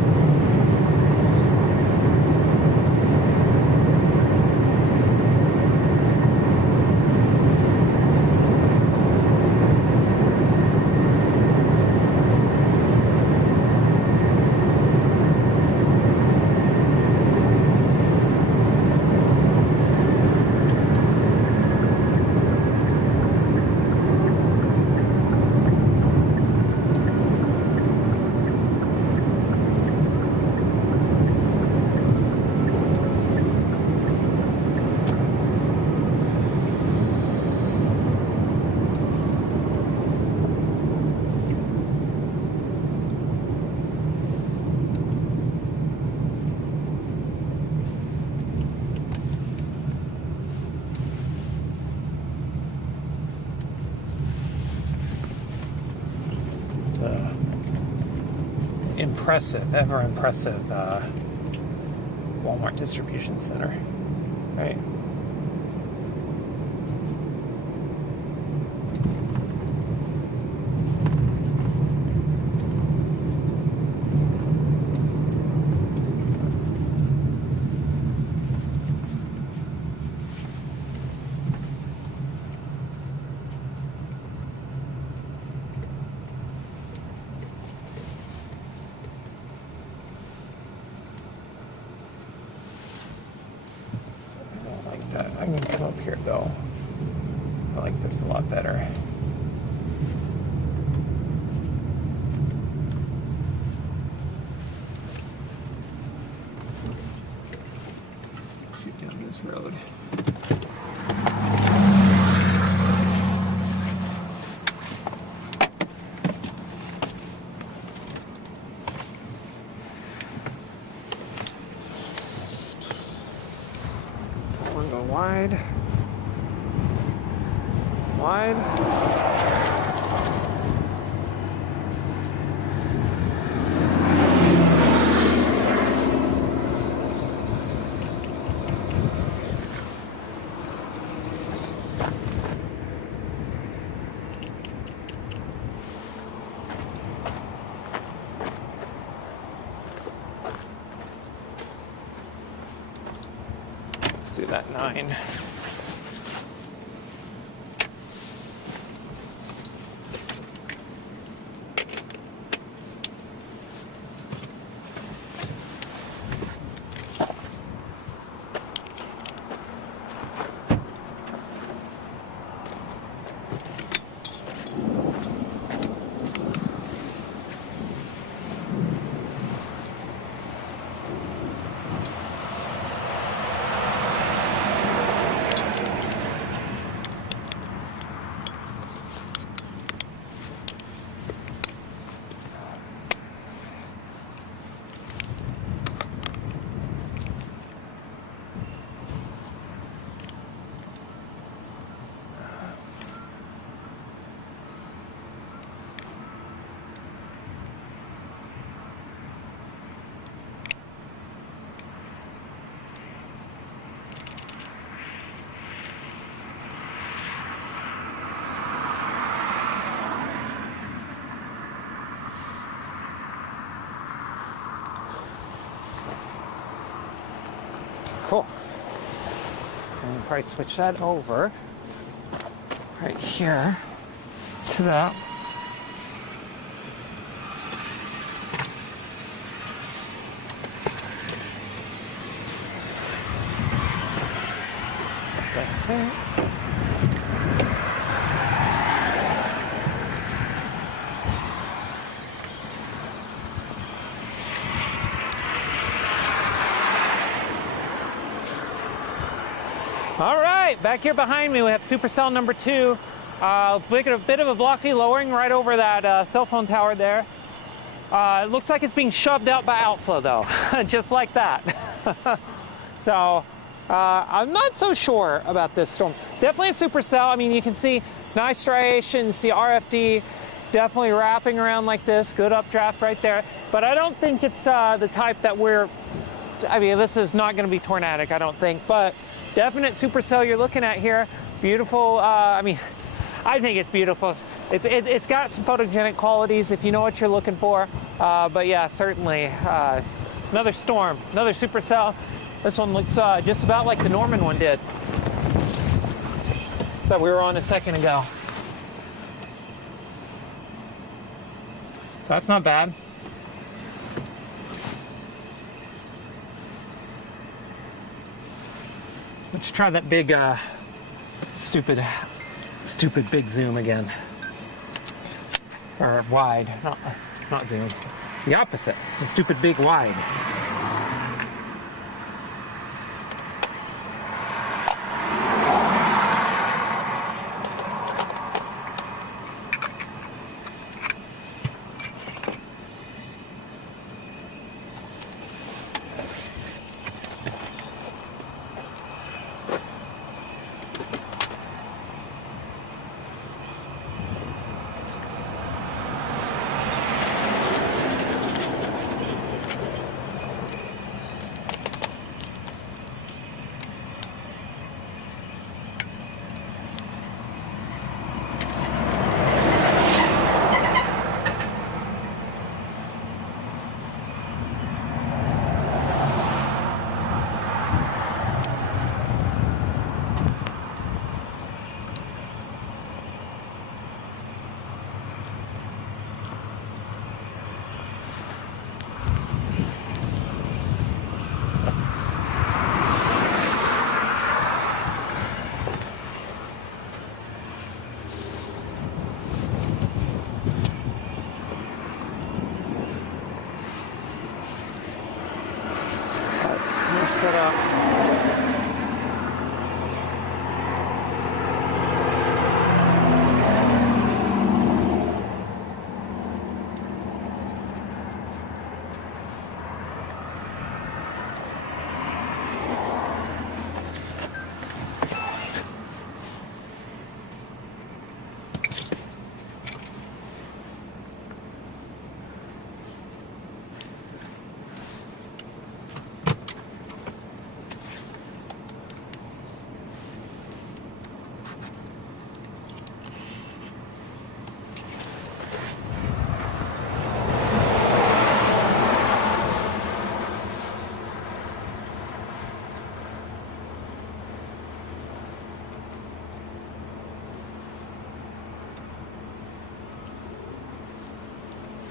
impressive, ever impressive Walmart distribution center, right? I'm going to come up here though. I like this a lot better. Shoot down this road. Wide. Let's do that 9. Cool. And we'll probably switch that over right here to that. Okay. All right, back here behind me we have supercell number 2. Making a bit of a blocky lowering right over that cell phone tower there. It looks like it's being shoved out by outflow though, just like that. So I'm not so sure about this storm. Definitely a supercell. I mean, you can see nice striations, see RFD definitely wrapping around like this. Good updraft right there. But I don't think it's the type that I mean, this is not going to be tornadic, I don't think. But definite supercell you're looking at here. Beautiful. I mean, I think it's beautiful. It's got some photogenic qualities if you know what you're looking for. But yeah, certainly another storm, another supercell. This one looks just about like the Norman one did that we were on a second ago. So that's not bad. Let's try that big, stupid big zoom again. Or wide, not zoom. The opposite, the stupid big wide. Yeah.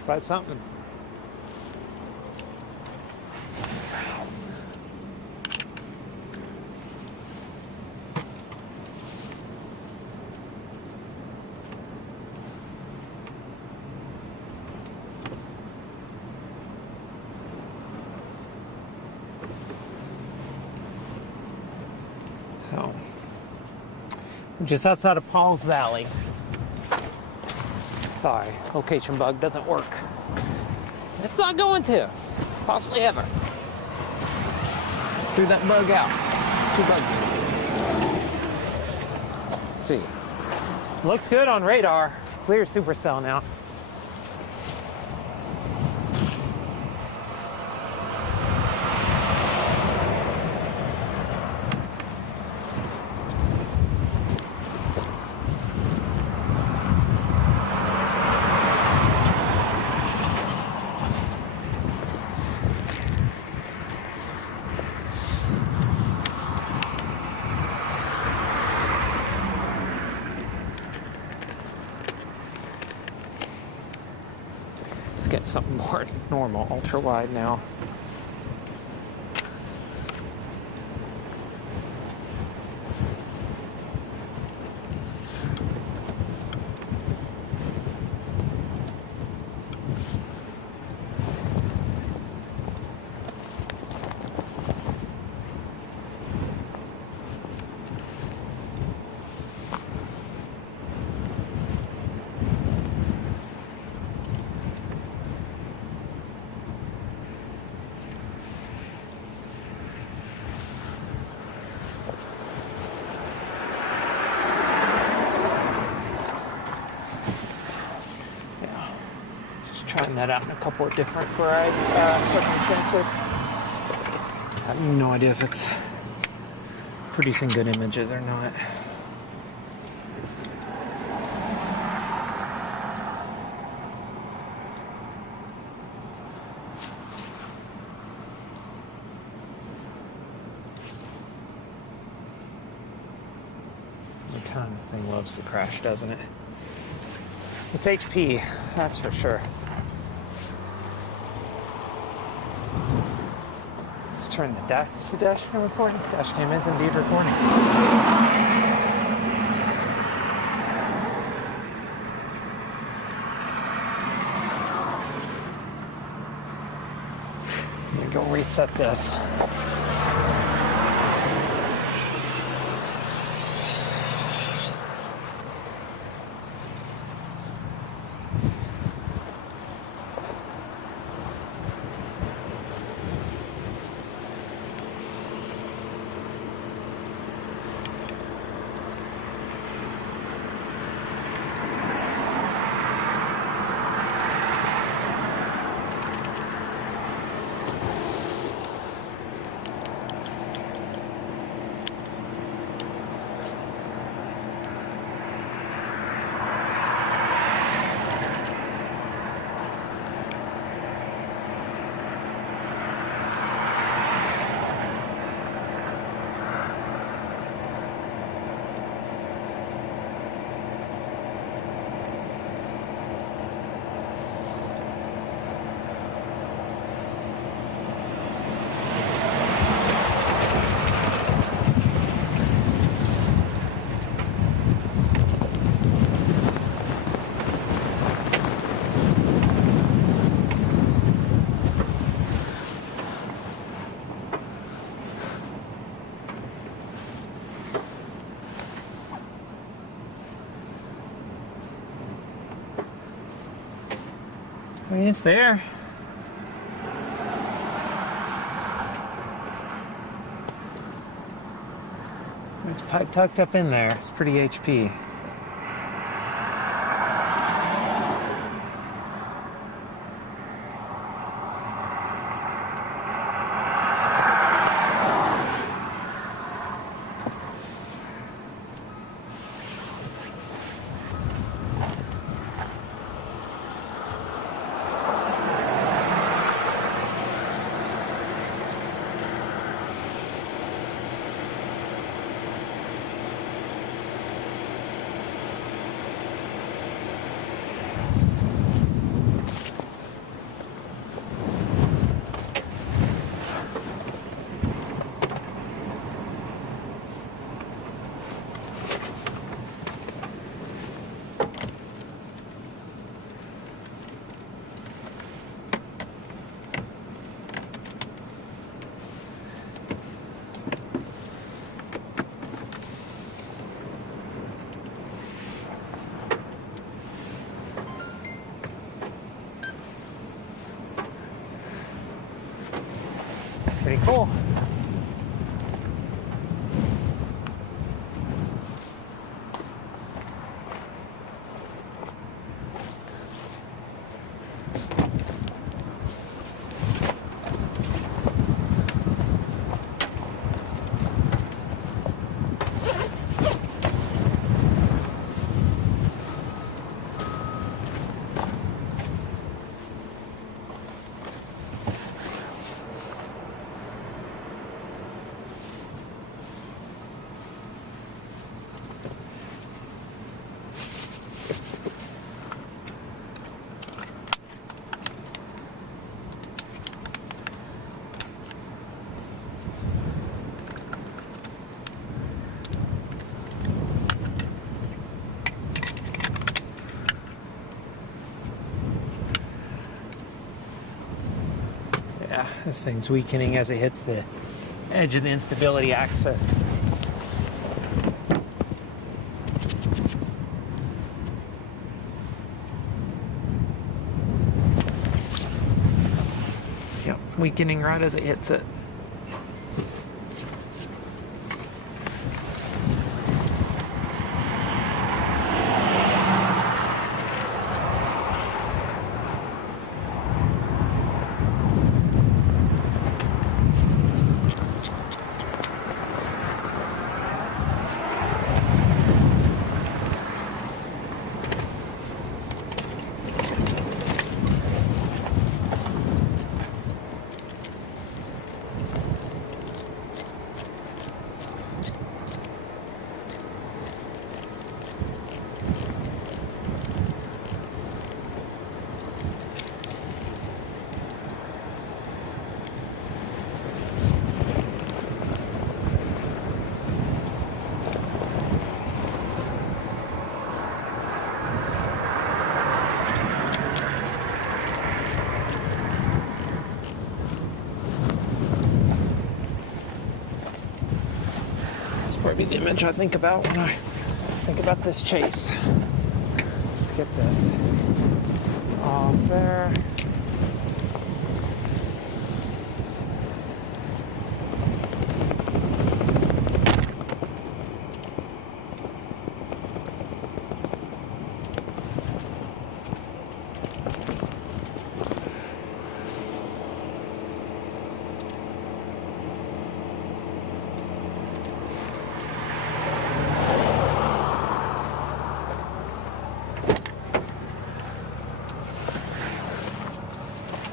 About something. So, just outside of Paul's Valley. Sorry, location bug doesn't work. It's not going to. Possibly ever. Threw that bug out. Too buggy. Let's see. Looks good on radar. Clear supercell now. Get something more normal, ultra wide now. Trying that out in a couple of different circumstances. I have no idea if it's producing good images or not. The kind of thing loves to crash, doesn't it? It's HP, that's for sure. Turn the dash. Is the dash cam recording? Dash cam is indeed recording. Let me go reset this. It's there. It's tucked up in there. It's pretty HP. Pretty cool. Yeah, this thing's weakening as it hits the edge of the instability axis. Yep, weakening right as it hits it. Probably the image I think about when I think about this chase. Let's get this off there.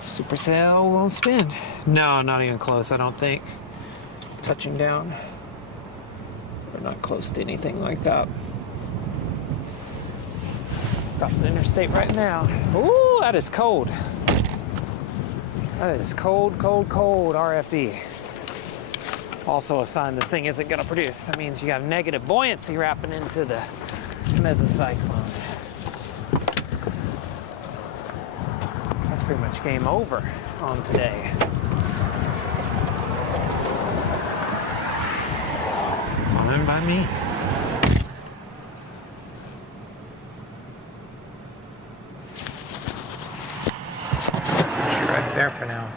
Supercell won't spin. No, not even close, I don't think. Touching down. We're not close to anything like that. Across the interstate right now. Ooh, that is cold. That is cold, cold, cold RFD. Also a sign this thing isn't going to produce. That means you have negative buoyancy wrapping into the mesocyclone. Pretty much game over on today. Fine by me. there for now.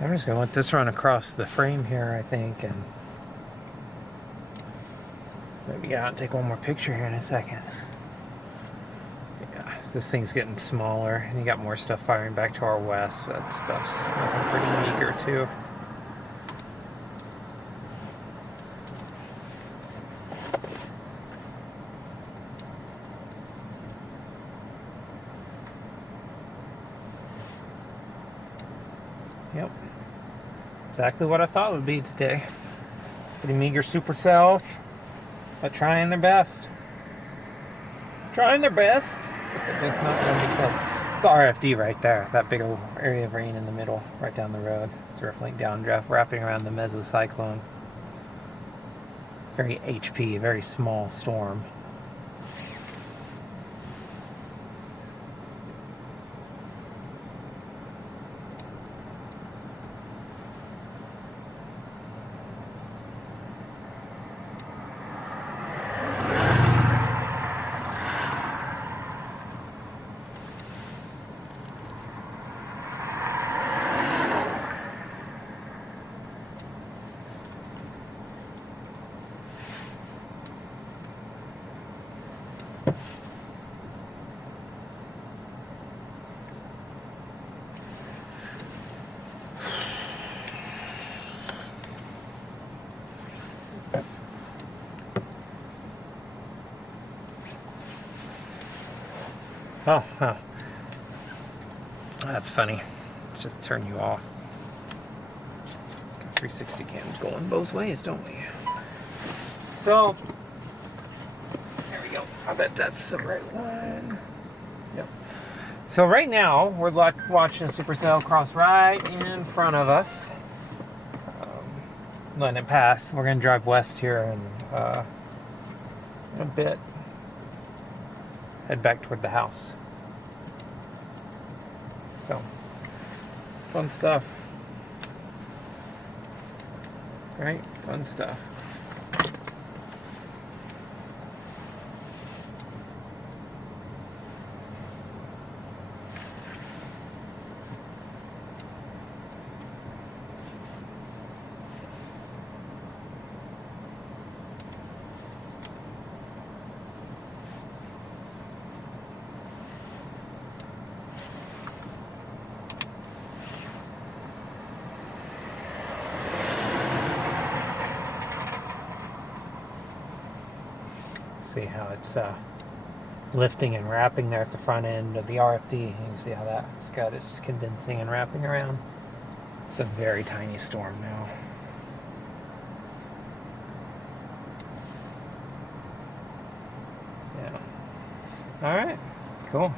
I'm just going to let this run across the frame here, I think, and maybe get out and take one more picture here in a second. Yeah, this thing's getting smaller, and you got more stuff firing back to our west. That stuff's looking pretty meager, too. Yep. Exactly what I thought it would be today. Pretty meager supercells, but trying their best. Trying their best, but they're just not going to be close. It's RFD right there, that big old area of rain in the middle, right down the road. It's riffling downdraft, wrapping around the mesocyclone. Very HP, very small storm. Oh, huh. That's funny. Let's just turn you off. 360 cams going both ways, don't we? So, there we go. I bet that's the right one. Yep. So right now, we're watching a supercell cross right in front of us. Letting it pass. We're going to drive west here and in a bit. Head back toward the house. So, fun stuff. Right? Fun stuff. See how it's lifting and wrapping there at the front end of the RFD. You can see how that scud is just condensing and wrapping around. It's a very tiny storm now. Yeah. All right. Cool.